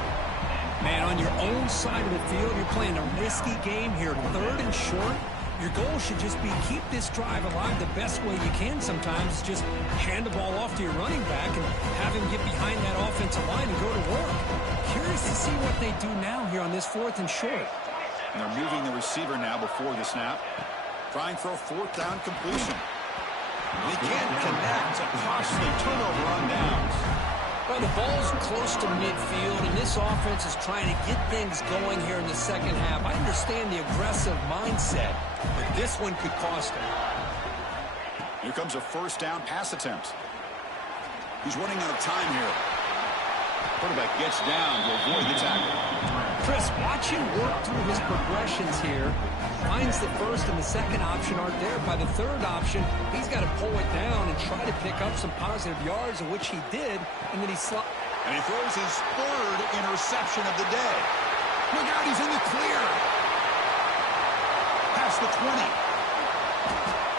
Man, on your own side of the field, you're playing a risky game here. Third and short. Your goal should just be keep this drive alive the best way you can sometimes. Just hand the ball off to your running back and have him get behind that offensive line and go to work. Curious to see what they do now here on this fourth and short. And they're moving the receiver now before the snap. Trying for a fourth down completion. And he can't connect. A costly turnover on downs. Well, the ball's close to midfield, and this offense is trying to get things going here in the second half. I understand the aggressive mindset, but this one could cost him. Here comes a first down pass attempt. He's running out of time here. Quarterback gets down to avoid the tackle. Chris, watch him work through his progressions here. Finds the first and the second option aren't there. By the third option, he's got to pull it down and try to pick up some positive yards, of which he did, and then he And he throws his third interception of the day. Look out, he's in the clear. Past the 20.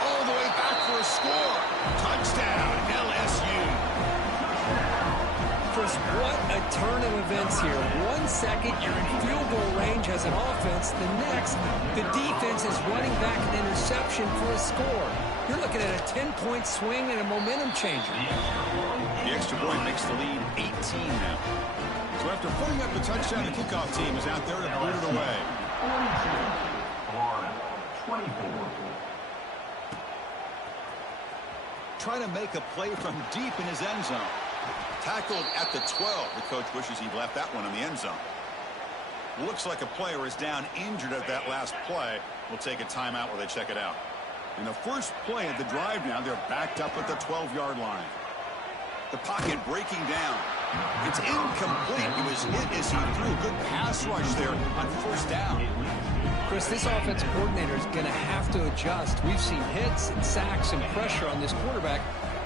All the way back for a score. Touchdown, LSU. Chris, what a turn of events here. 1 second, you're in field goal range as an offense. The next, the defense is running back an interception for a score. You're looking at a 10-point swing and a momentum changer. The extra point makes the lead 18 now. So after putting up the touchdown, the kickoff team is out there to boot it away. Trying to make a play from deep in his end zone. Tackled at the 12. The coach wishes he'd left that one in the end zone. Looks like a player is down injured at that last play. We'll take a timeout while they check it out. In the first play of the drive now, they're backed up at the 12-yard line. The pocket breaking down. It's incomplete. He was hit as he threw a good pass rush there on first down. Chris, this offensive coordinator is going to have to adjust. We've seen hits and sacks and pressure on this quarterback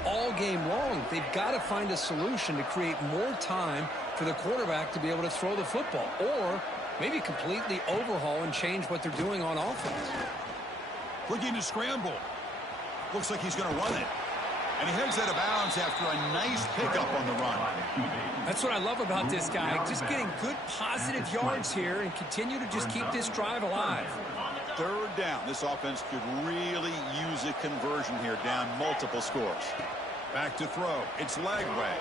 all game long. They've got to find a solution to create more time for the quarterback to be able to throw the football, or maybe completely overhaul and change what they're doing on offense. Looking to scramble. Looks like he's going to run it. And he heads out of bounds after a nice pickup on the run. That's what I love about this guy. Just getting good positive yards here and continue to just keep this drive alive. Third down. This offense could really use a conversion here, down multiple scores. Back to throw. It's Lagway.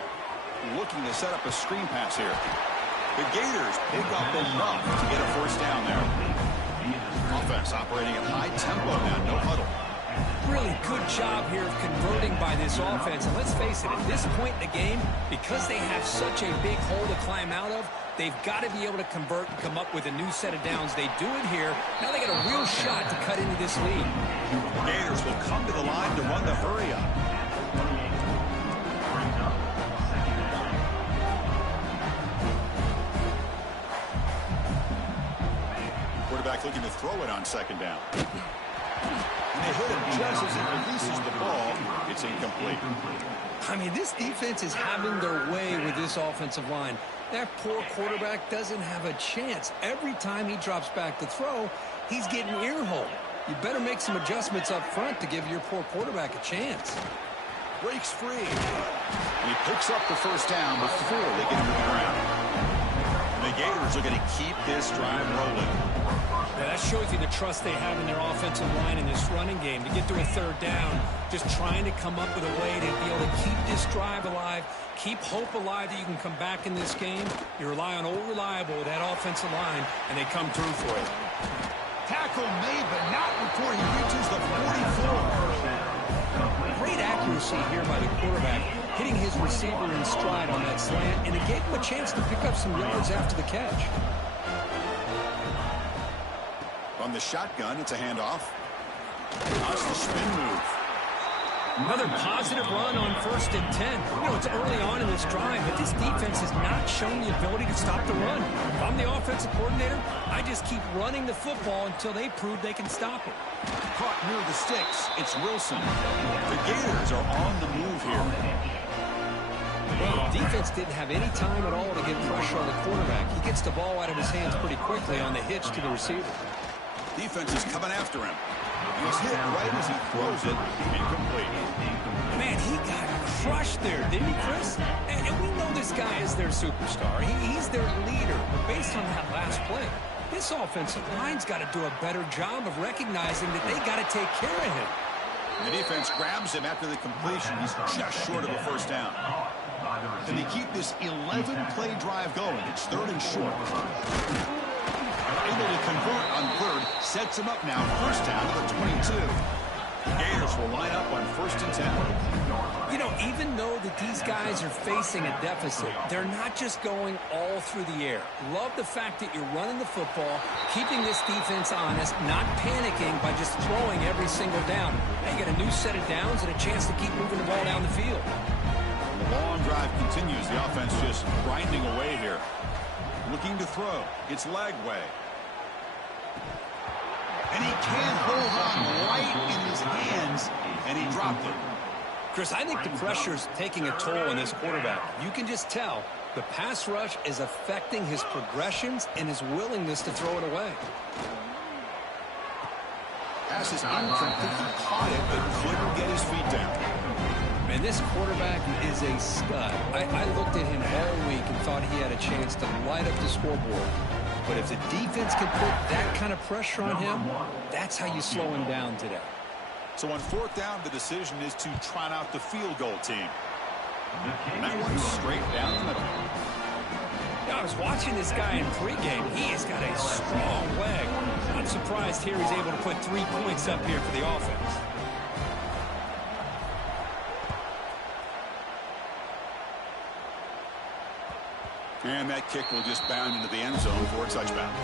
Looking to set up a screen pass here. The Gators pick up enough to get a first down there. Offense operating at high tempo now, no huddle. Really good job here of converting by this offense. And let's face it, at this point in the game, because they have such a big hole to climb out of, they've got to be able to convert and come up with a new set of downs. They do it here. Now they got a real shot to cut into this lead. The Gators will come to the line to run the hurry up. Quarterback looking to throw it on second down. And they hit him just as he releases the ball. It's incomplete. I mean, this defense is having their way with this offensive line. That poor quarterback doesn't have a chance. Every time he drops back to throw, he's getting ear-hole. You better make some adjustments up front to give your poor quarterback a chance. Breaks free. And he picks up the first down before they get him to the ground. And the Gators are going to keep this drive rolling. Yeah, that shows you the trust they have in their offensive line in this running game. To get to a third down, just trying to come up with a way to be able to keep this drive alive, keep hope alive that you can come back in this game. You rely on old reliable with that offensive line, and they come through for it. Tackle made, but not before he reaches the 44. Great accuracy here by the quarterback, hitting his receiver in stride on that slant, and it gave him a chance to pick up some yards after the catch. On the shotgun, it's a handoff. That's the spin move. Another positive run on 1st and 10. You know, it's early on in this drive, but this defense has not shown the ability to stop the run. If I'm the offensive coordinator, I just keep running the football until they prove they can stop it. Caught near the sticks. It's Wilson. The Gators are on the move here. Well, the defense didn't have any time at all to get pressure on the quarterback. He gets the ball out of his hands pretty quickly on the hitch to the receiver. Defense is coming after him. He's hit right as he throws it. Incomplete. Man, he got crushed there, didn't he, Chris? And we know this guy is their superstar. He's their leader. But based on that last play, this offensive line's got to do a better job of recognizing that they got to take care of him. And the defense grabs him after the completion. He's just short of a first down. And they keep this 11-play drive going. It's 3rd and short. Able to convert on 3rd, sets him up now, first down to the 22. The Gators will line up on 1st and 10. You know, even though that these guys are facing a deficit, they're not just going all through the air. Love the fact that you're running the football, keeping this defense honest, not panicking by just throwing every single down. Now you got a new set of downs and a chance to keep moving the ball down the field. The long drive continues. The offense just grinding away here. Looking to throw. It's Lagway. And he can't hold on right in his hands, and he dropped it. Chris, I think the pressure's taking a toll on this quarterback. You can just tell The pass rush is affecting his progressions and his willingness to throw it away. Pass is incomplete. He caught it, but couldn't get his feet down. And this quarterback is a stud. I looked at him all week and thought he had a chance to light up the scoreboard. But if the defense can put that kind of pressure on him, that's how you slow him down today. So on fourth down, the decision is to trot out the field goal team. And that one's straight down the middle. Yeah, I was watching this guy in pregame. He has got a strong leg. I'm surprised here he's able to put 3 points up here for the offense. And that kick will just bound into the end zone for a touchdown.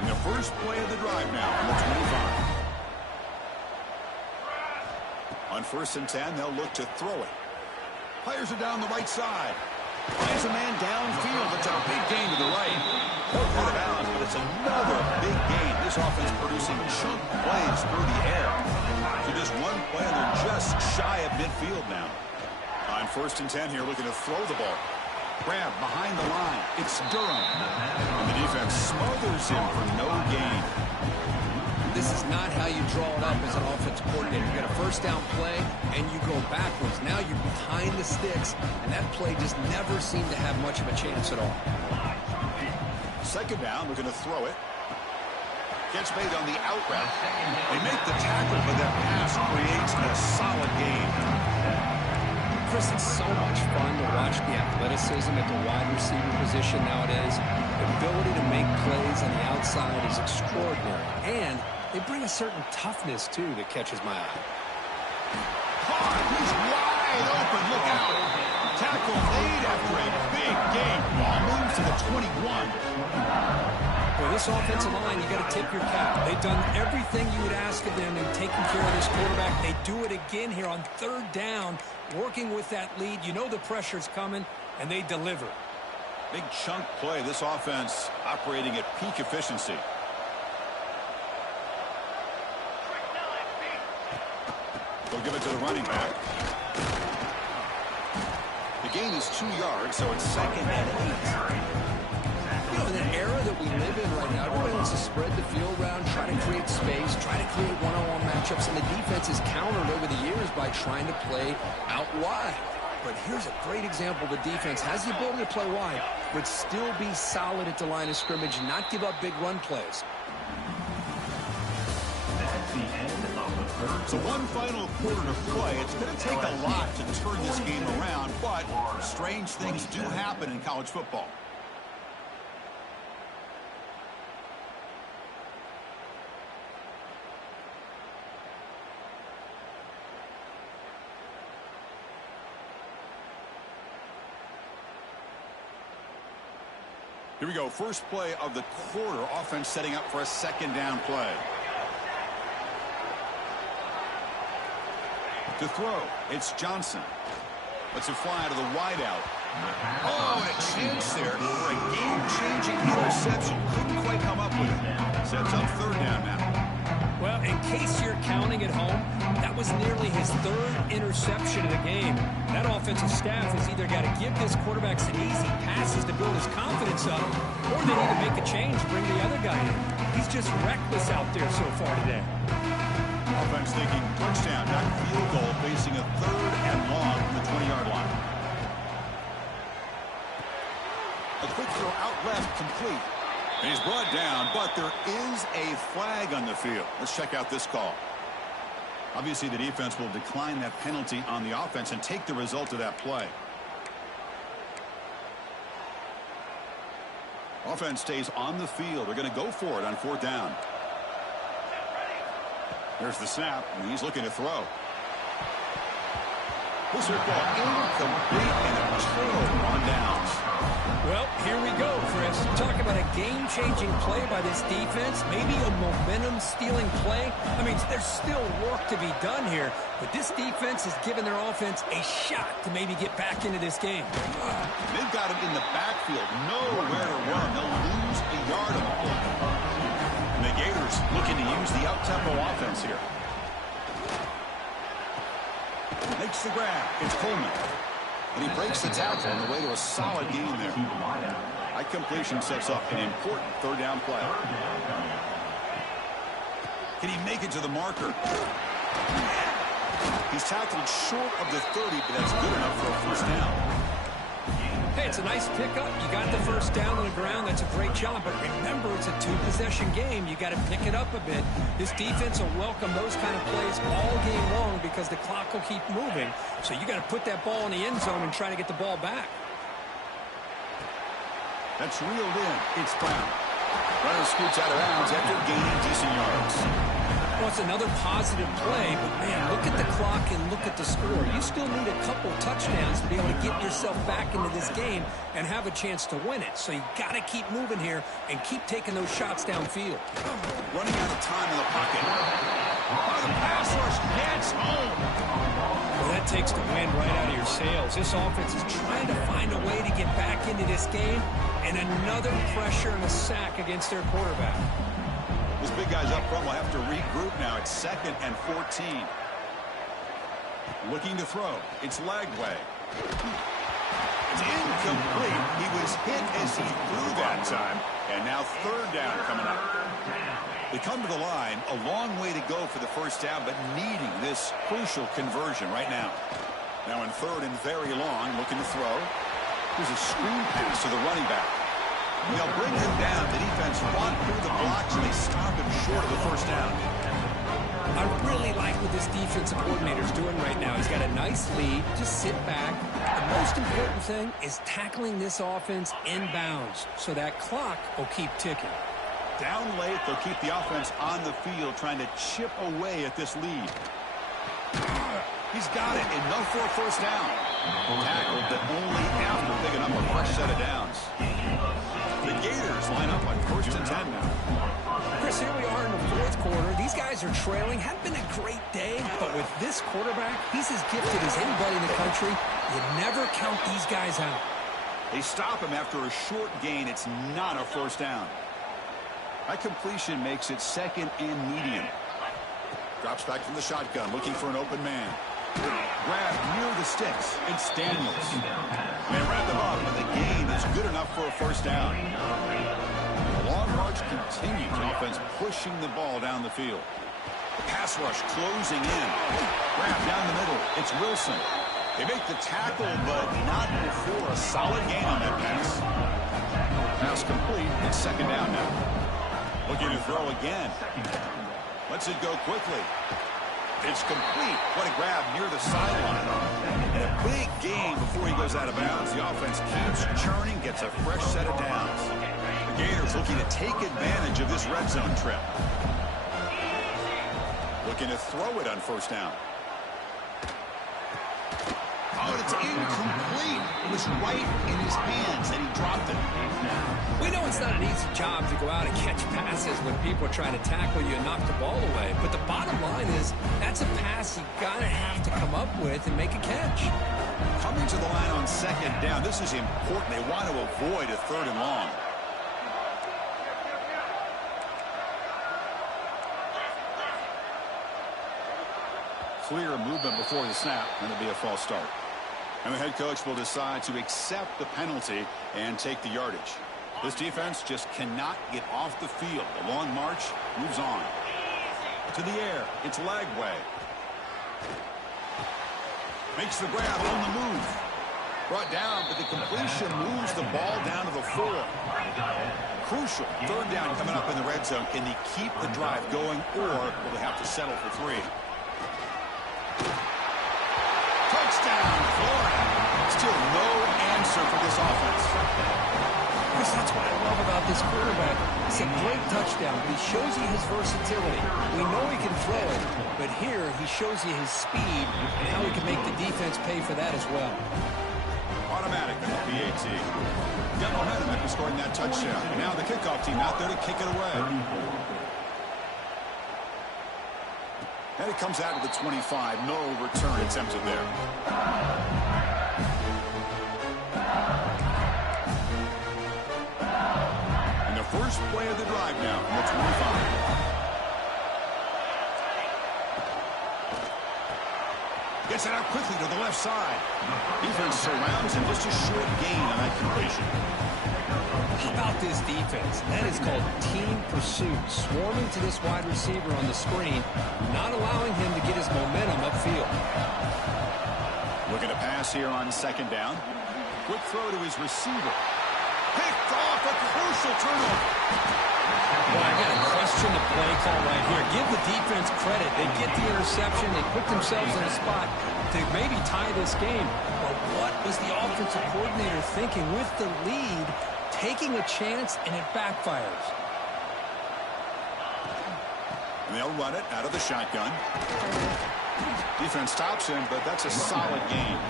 In the first play of the drive now on the 25. On 1st and 10, they'll look to throw it. Fires it down the right side. Finds a man downfield. It's a big gain to the right. Out of bounds, but it's another big gain. This offense producing chunk plays through the air. So just one play, and they're just shy of midfield now. On 1st and 10 here, looking to throw the ball. Grab behind the line. It's Durham. And the defense smothers him for no gain. This is not how you draw it up as an offensive coordinator. You got a first down play, and you go backwards. Now you're behind the sticks, and that play just never seemed to have much of a chance at all. 2nd down, looking to throw it. Gets made on the out route. They make the tackle, but that pass creates a solid gain. Chris, it's so much fun to watch the athleticism at the wide receiver position nowadays. The ability to make plays on the outside is extraordinary. And they bring a certain toughness, too, that catches my eye. He's wide open. Look out. Tackle made after a big gain. Ball moves to the 21. Well, this offensive line, you got to tip your cap. They've done everything you would ask of them in taking care of this quarterback. They do it again here on 3rd down, working with that lead. You know the pressure's coming, and they deliver. Big chunk play. This offense operating at peak efficiency. They'll give it to the running back. The gain is 2 yards, so it's 2nd and 8. You know, in an era that we live in right now, everybody wants to spread the field around, try to create space, try to create one-on-one matchups, and the defense is countered over the years by trying to play out wide. But here's a great example. The defense has the ability to play wide, but still be solid at the line of scrimmage, not give up big run plays. So one final quarter to play. It's going to take a lot to turn this game around, but strange things do happen in college football. Here we go. First play of the quarter. Offense setting up for a 2nd down play. To throw, it's Johnson. Lets it fly to the wideout. Oh, and a chance there for a game-changing interception. Couldn't quite come up with it. Sets up 3rd down now. Well, in case you're counting at home, that was nearly his 3rd interception of the game. That offensive staff has either got to give this quarterback some easy passes to build his confidence up, or they need to make a change, bring the other guy in. He's just reckless out there so far today. Offense thinking touchdown, not field goal, facing a 3rd and long from the 20-yard line. A quick throw out left, complete. And he's brought down, but there is a flag on the field. Let's check out this call. Obviously, the defense will decline that penalty on the offense and take the result of that play. Offense stays on the field. They're going to go for it on 4th down. There's the snap, and he's looking to throw. This will ball incomplete and a turnover on downs. Well, here we go, Chris. Talk about a game-changing play by this defense. Maybe a momentum-stealing play. I mean, there's still work to be done here, but this defense has given their offense a shot to maybe get back into this game. They've got him in the backfield. Nowhere to run. They'll lose a yard on the play. And the Gators looking to use the up-tempo offense here. Makes the grab. It's Coleman. And he breaks the tackle on the way to a solid gain there. That completion sets up an important third down play. Can he make it to the marker? He's tackled short of the 30, but that's good enough for a first down. Hey, it's a nice pickup. You got the first down on the ground. That's a great job. But remember, it's a two-possession game. You got to pick it up a bit. This defense will welcome those kind of plays all game long because the clock will keep moving. So you got to put that ball in the end zone and try to get the ball back. That's reeled in. It's Brown. Runner scoots out of bounds after gaining decent yards. Well, it's another positive play, but, man, look at the clock and look at the score. You still need a couple touchdowns to be able to get yourself back into this game and have a chance to win it. So you got to keep moving here and keep taking those shots downfield. Running out of time in the pocket. The pass rush gets home. Well, that takes the wind right out of your sails. This offense is trying to find a way to get back into this game, and another pressure and a sack against their quarterback. Those big guys up front will have to regroup now. It's 2nd and 14. Looking to throw. It's Lagway. It's incomplete. He was hit as he threw that time. And now third down coming up. They come to the line. A long way to go for the first down, but needing this crucial conversion right now. Now in 3rd and very long, looking to throw. Here's a screen pass to the running back. They'll bring him down. The defense run through the blocks, and they stop him short of the first down. I really like what this defensive coordinator is doing right now. He's got a nice lead. Just sit back. The most important thing is tackling this offense inbounds, so that clock will keep ticking. Down late, they'll keep the offense on the field, trying to chip away at this lead. He's got it. Enough for a first down. Tackled, but only after picking up a fresh set of downs. The Gators line up on 1st and 10 now. Chris, here we are in the 4th quarter. These guys are trailing. Hadn't been a great day, but with this quarterback, he's as gifted as anybody in the country. You never count these guys out. They stop him after a short gain. It's not a first down. That completion makes it 2nd and medium. Drops back from the shotgun, looking for an open man. Grab near the sticks. It's Daniels. They wrap him up, and the gain is good enough for a first down. The long march continues. Offense pushing the ball down the field. The pass rush closing in. Grab down the middle. It's Wilson. They make the tackle, but not before a solid gain on that pass. Pass complete. It's 2nd down now. Looking to throw again. Lets it go quickly. It's complete. What a grab near the sideline. And a big gain before he goes out of bounds. The offense keeps churning, gets a fresh set of downs. The Gators looking to take advantage of this red zone trip. Looking to throw it on first down. Oh, it's incomplete. It was right in his hands, and he dropped it. We know it's not an easy job to go out and catch passes when people are trying to tackle you and knock the ball away. But the bottom line is that's a pass you got to have to come up with and make a catch. Coming to the line on 2nd down, this is important. They want to avoid a 3rd and long. Clear movement before the snap, and it'll be a false start. And the head coach will decide to accept the penalty and take the yardage. This defense just cannot get off the field. The long march moves on. To the air, it's Lagway. Makes the grab on the move. Brought down, but the completion moves the ball down to the 4. Crucial. 3rd down coming up in the red zone. Can they keep the drive going, or will they have to settle for 3? Touchdown, Florida. Still no answer for this offense. Chris, that's what I love about this quarterback. It's a great touchdown, but he shows you his versatility. We know he can throw it, but here he shows you his speed and how he can make the defense pay for that as well. Automatic on the PAT. Got momentum after scoring that touchdown. And now the kickoff team out there to kick it away. And it comes out to the 25. No return attempted there. And the first play of the drive now from the 25. Gets Gets it out quickly to the left side. Defense surrounds him. Just a short gain on that completion. How about this defense? That is called team pursuit. Swarming to this wide receiver on the screen, not allowing him to get his momentum upfield. Looking to pass here on second down. Quick throw to his receiver. Picked off, a crucial turnover. Well, I got to question the play call right here. Give the defense credit. They get the interception. They put themselves in a spot to maybe tie this game. But what was the offensive coordinator thinking with the lead, taking a chance, and it backfires? And they'll run it out of the shotgun. Defense stops him, but that's a solid game.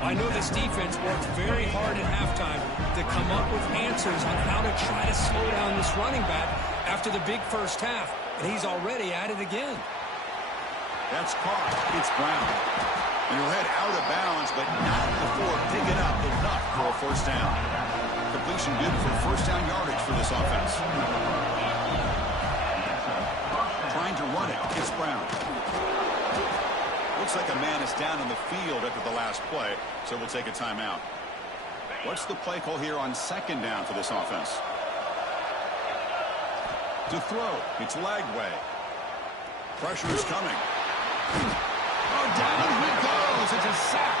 I know this defense worked very hard at halftime to come up with answers on how to try to slow down this running back after the big first half, and he's already at it again. That's caught. It's Brown. And he'll head out of bounds, but not before picking up enough for a first down. Completion good for first down yardage for this offense. Trying to run it. It's Brown. Looks like a man is down in the field after the last play, so we'll take a timeout. What's the play call here on second down for this offense? To throw. It's Lagway. Pressure is coming. Oh, down he goes. It's a sack.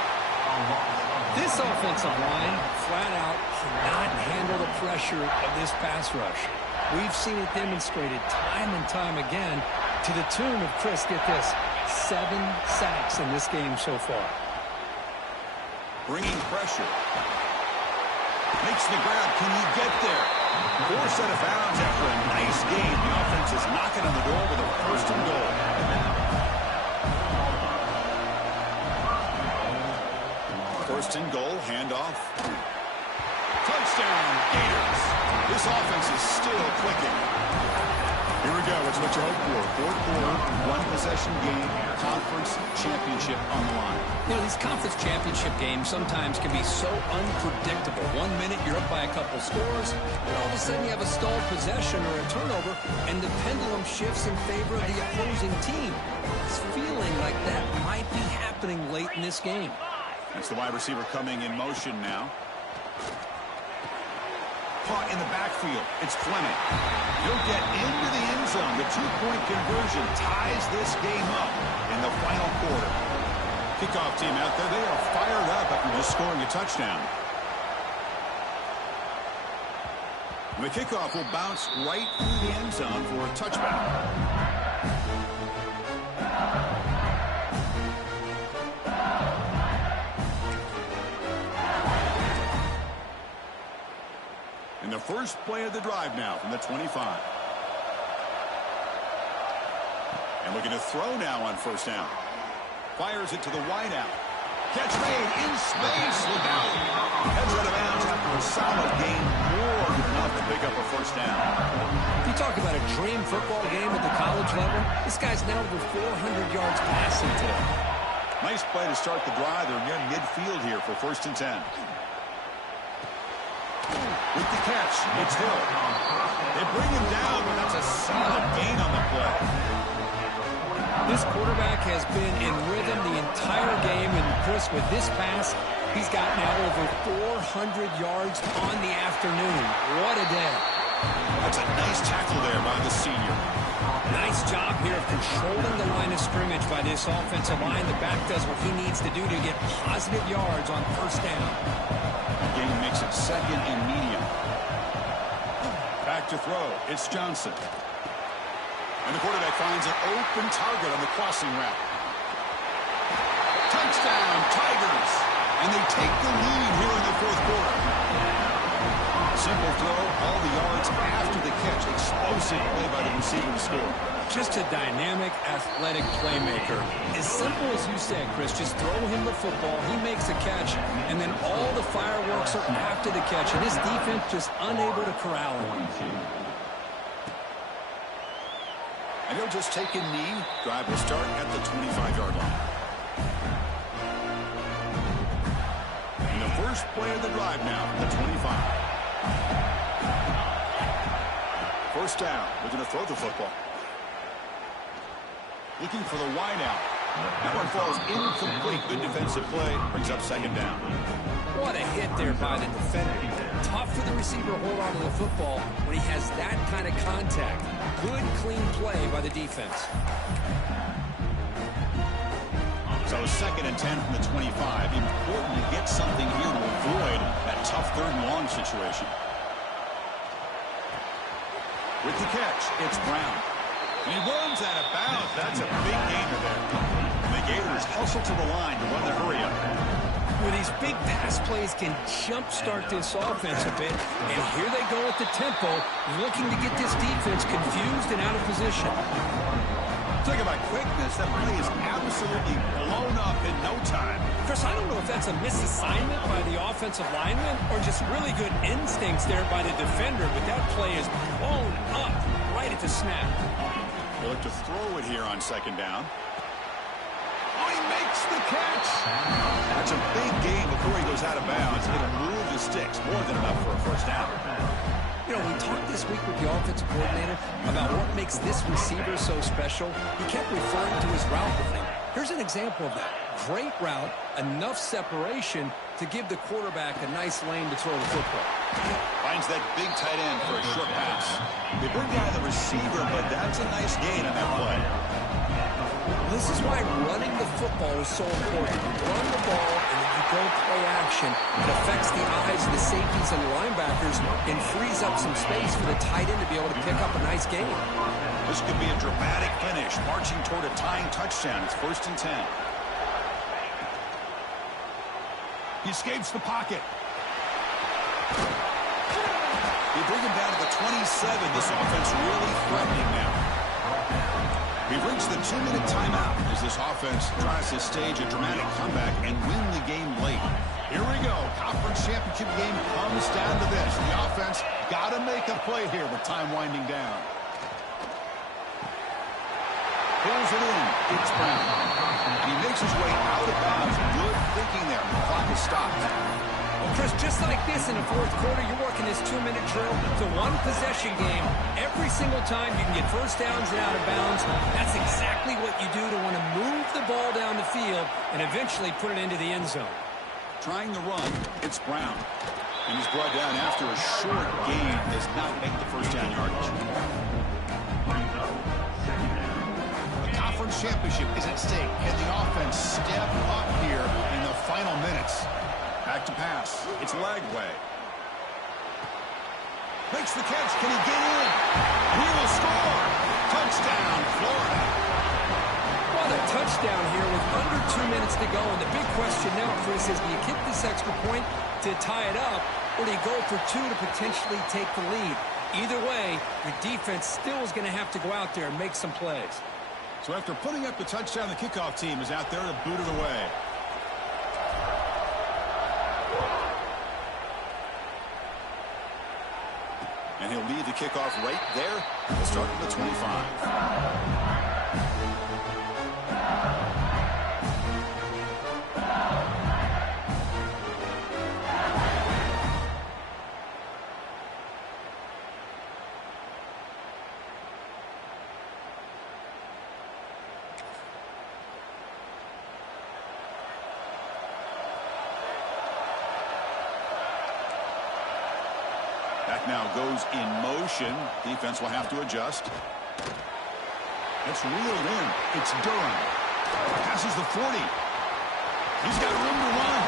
This offensive line, flat out, cannot handle the pressure of this pass rush. We've seen it demonstrated time and time again to the tune of, Chris, get this, 7 sacks in this game so far. Bringing pressure. Makes the grab. Can he get there? Forced out of bounds after a nice game. The offense is knocking on the door with a first and goal. First and goal. Handoff. Touchdown, Gators. This offense is still clicking. Here we go. It's what you hope for. Fourth quarter, one-possession game, conference championship on the line. You know, these conference championship games sometimes can be so unpredictable. 1 minute you're up by a couple scores, and all of a sudden you have a stalled possession or a turnover, and the pendulum shifts in favor of the opposing team. It's feeling like that might be happening late in this game. That's the wide receiver coming in motion now. Caught in the backfield. It's Fleming. He'll get into the end zone. The two-point conversion ties this game up in the final quarter. Kickoff team out there. They are fired up after just scoring a touchdown. The kickoff will bounce right through the end zone for a touchback. In the first play of the drive now from the 25. And looking to throw now on first down. Fires it to the wideout. Catch made in space. Look out. Heads out of bounds after a solid gain. More than enough to pick up a first down. You talk about a dream football game at the college level. This guy's now over 400 yards passing today. Nice play to start the drive. They're near midfield here for first and 10. With the catch, it's Hill. They bring him down, but that's a solid gain on the play. This quarterback has been in rhythm the entire game, and Chris, with this pass, he's got now over 400 yards on the afternoon. What a day. That's a nice tackle there by the senior. Nice job here of controlling the line of scrimmage by this offensive line. The back does what he needs to do to get positive yards on first down. Game makes it second and medium. Back to throw. It's Johnson. And the quarterback finds an open target on the crossing route. Touchdown, Tigers. And they take the lead here in the fourth quarter. Simple throw, all the yards after the catch. Explosive play by the receiver to score. Just a dynamic, athletic playmaker. As simple as you said, Chris, just throw him the football, he makes a catch, and then all the fireworks are after the catch, and this defense just unable to corral him. And he'll just take a knee. Drive will start at the 25-yard line. And the first play of the drive now from the 25. First down. We're going to throw the football. Looking for the wideout. That one falls incomplete. Good defensive play. Brings up second down. What a hit there by the defender. Tough for the receiver to hold on to the football when he has that kind of contact. Good, clean play by the defense. So 2nd and 10 from the 25. Important to get something here to avoid that tough 3rd and long situation. With the catch, it's Brown. And he runs out of bounds. That's a big gainer there. And the Gators hustle to the line to run the hurry-up. Well, these big pass plays can jumpstart this offense a bit. And here they go with the tempo, looking to get this defense confused and out of position. Talk about quickness. That play is absolutely blown up in no time. Chris, I don't know if that's a misassignment by the offensive lineman or just really good instincts there by the defender, but that play is blown up right at the snap. They'll look to throw it here on 2nd down. Oh, he makes the catch. That's a big gain before he goes out of bounds. It'll move the sticks. More than enough for a 1st down. You know, we talked this week with the offensive coordinator about what makes this receiver so special. He kept referring to his route running. Here's an example of that. Great route, enough separation to give the quarterback a nice lane to throw the football. Finds that big tight end for a short pass. They bring down the receiver, but that's a nice gain on that play. This is why running the football is so important. You run the ball, and then you go play action. It affects the eyes of the safeties and the linebackers and frees up some space for the tight end to be able to pick up a nice gain. This could be a dramatic finish, marching toward a tying touchdown. It's 1st and 10. He escapes the pocket. They bring him down to the 27. This offense really threatening now. We've reached the 2-minute timeout as this offense tries to stage a dramatic comeback and win the game late. Here we go. Conference championship game comes down to this. The offense got to make a play here with time winding down. Pulls it in. It's Brown. And he makes his way out of bounds. Good thinking there. The clock is stopped. Well, Chris, just like this in the 4th quarter, you're working this 2-minute drill. It's a one-possession game. Every single time you can get 1st downs and out of bounds. That's exactly what you do to want to move the ball down the field and eventually put it into the end zone. Trying the run, it's Brown. And he's brought down after a short gain. Does not make the 1st down yardage. The conference championship is at stake. Can the offense step up here in the final minutes? Back to pass. It's Lagway. Makes the catch. Can he get in? He will score. Touchdown, Florida. Well, a touchdown here with under 2 minutes to go. And the big question now, Chris, is do you kick this extra point to tie it up, or do you go for 2 to potentially take the lead? Either way, your defense still is going to have to go out there and make some plays. So after putting up the touchdown, the kickoff team is out there to boot it away. And he'll lead the kickoff right there. We'll start at the 25. Back now goes in motion. Defense will have to adjust. It's reeled in. It's Durham. Passes the 40. He's got room to run.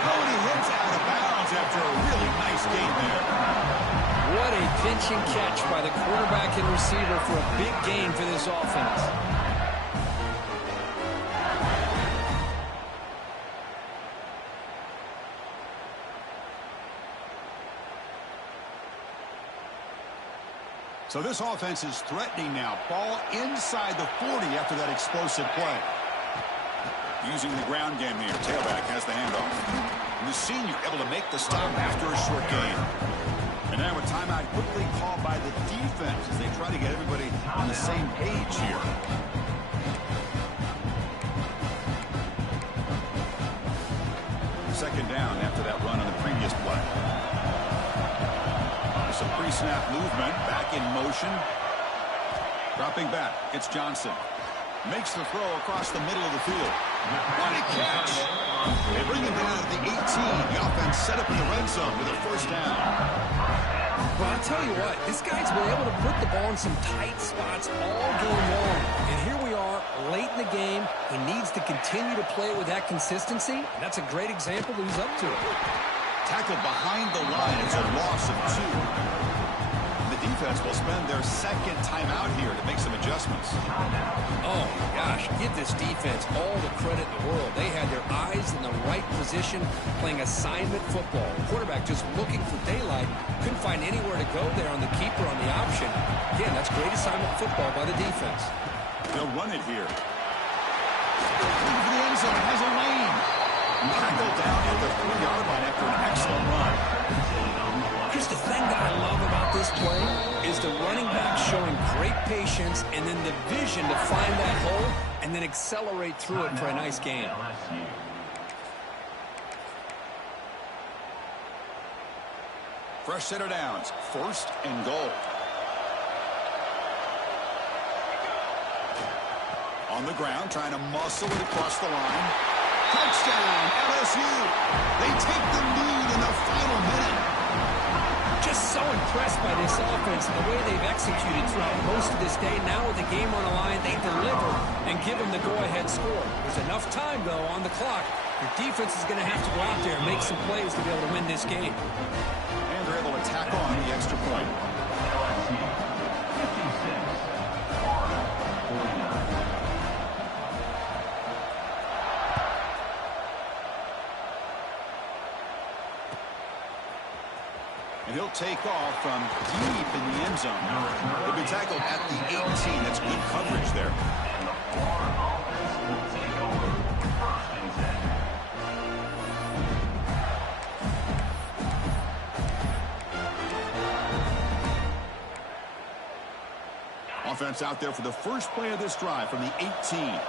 Oh, and he hits out of bounds after a really nice gain there. What a pinch and catch by the quarterback and receiver for a big gain for this offense. So this offense is threatening now. Ball inside the 40 after that explosive play. Using the ground game here. Tailback has the handoff. And the senior able to make the stop after a short gain. And now a timeout quickly called by the defense as they try to get everybody on the same page here. Second down after that run on the previous play. Some pre-snap movement, back in motion. Dropping back, it's Johnson. Makes the throw across the middle of the field. What a catch! They bring him down at the 18. The offense set up in the red zone with a first down. Well, I'll tell you what, this guy's been able to put the ball in some tight spots all game long. And here we are, late in the game. He needs to continue to play with that consistency. And that's a great example that he's up to it. Tackled behind the line. It's a loss of 2. The defense will spend their second timeout here to make some adjustments. Oh, my gosh. Give this defense all the credit in the world. They had their eyes in the right position, playing assignment football. The quarterback just looking for daylight. Couldn't find anywhere to go there on the keeper on the option. Again, that's great assignment football by the defense. They'll run it here. Looking for the end zone. Has a lane. Tackled down at the 3-yard line after an excellent run. Here's the thing that I love about this play is the running back showing great patience and then the vision to find that hole and then accelerate through it for a nice gain. Fresh set of downs. 1st and goal. On the ground, trying to muscle it across the line. Touchdown, LSU. They take the lead in the final minute. Just so impressed by this offense and the way they've executed throughout most of this day. Now with the game on the line, they deliver and give them the go-ahead score. There's enough time, though, on the clock. Your defense is going to have to go out there and make some plays to be able to win this game. And they're able to tack on the extra point. And he'll take off from deep in the end zone. He'll be tackled at the 18. That's good coverage there. Offense out there for the first play of this drive from the 18.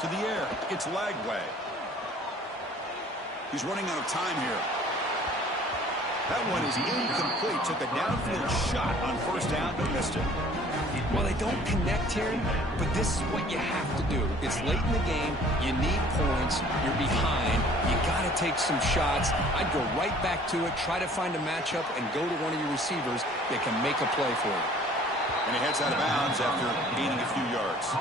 To the air. It's Lagway. He's running out of time here. That one is incomplete. Took a downfield shot on 1st down, but missed it. Well, they don't connect here, but this is what you have to do. It's late in the game. You need points. You're behind. You got to take some shots. I'd go right back to it, try to find a matchup, and go to one of your receivers that can make a play for you. And he heads out of bounds after gaining a few yards.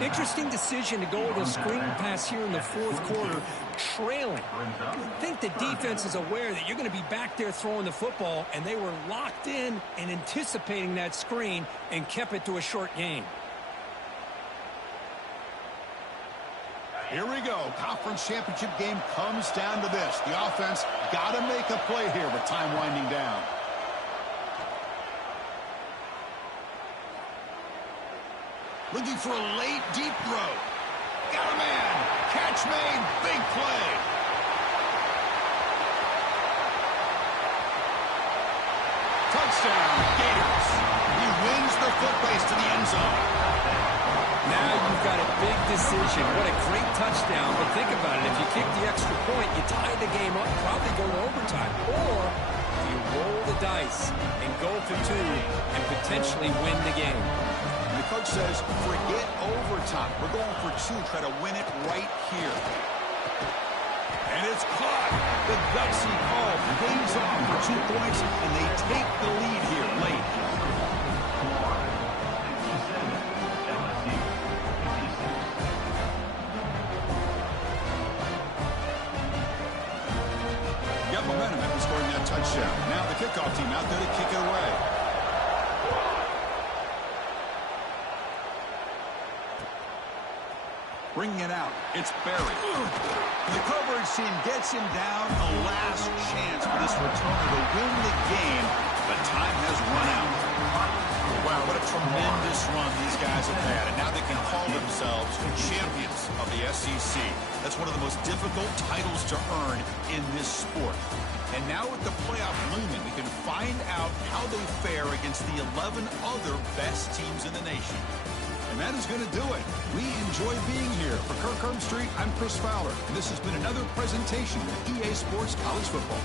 Interesting decision to go with a screen pass here in the 4th quarter, trailing. I think the defense is aware that you're going to be back there throwing the football, and they were locked in and anticipating that screen and kept it to a short gain. Here we go. Conference championship game comes down to this. The offense got to make a play here with time winding down. Looking for a late, deep throw. Got a man. Catch made. Big play. Touchdown, Gators. He wins the foot race to the end zone. Now you've got a big decision. What a great touchdown. But think about it. If you kick the extra point, you tie the game up, probably go to overtime. Or do you roll the dice and go for 2 and potentially win the game? The coach says, forget overtime. We're going for 2. Try to win it right here. And it's caught. The gutsy call pays off for 2 points, and they take the lead here late. Got momentum after scoring that touchdown. Now the kickoff team out there to kick it away. Bringing it out. It's Barry. The coverage team gets him down. A last chance for this returner to win the game, but time has run out. Wow, what a tremendous run these guys have had, and now they can call themselves champions of the SEC. That's one of the most difficult titles to earn in this sport. And now with the playoff looming, we can find out how they fare against the 11 other best teams in the nation. And that is going to do it. We enjoy being here. For Kirk Street, I'm Chris Fowler, and this has been another presentation of EA Sports College Football.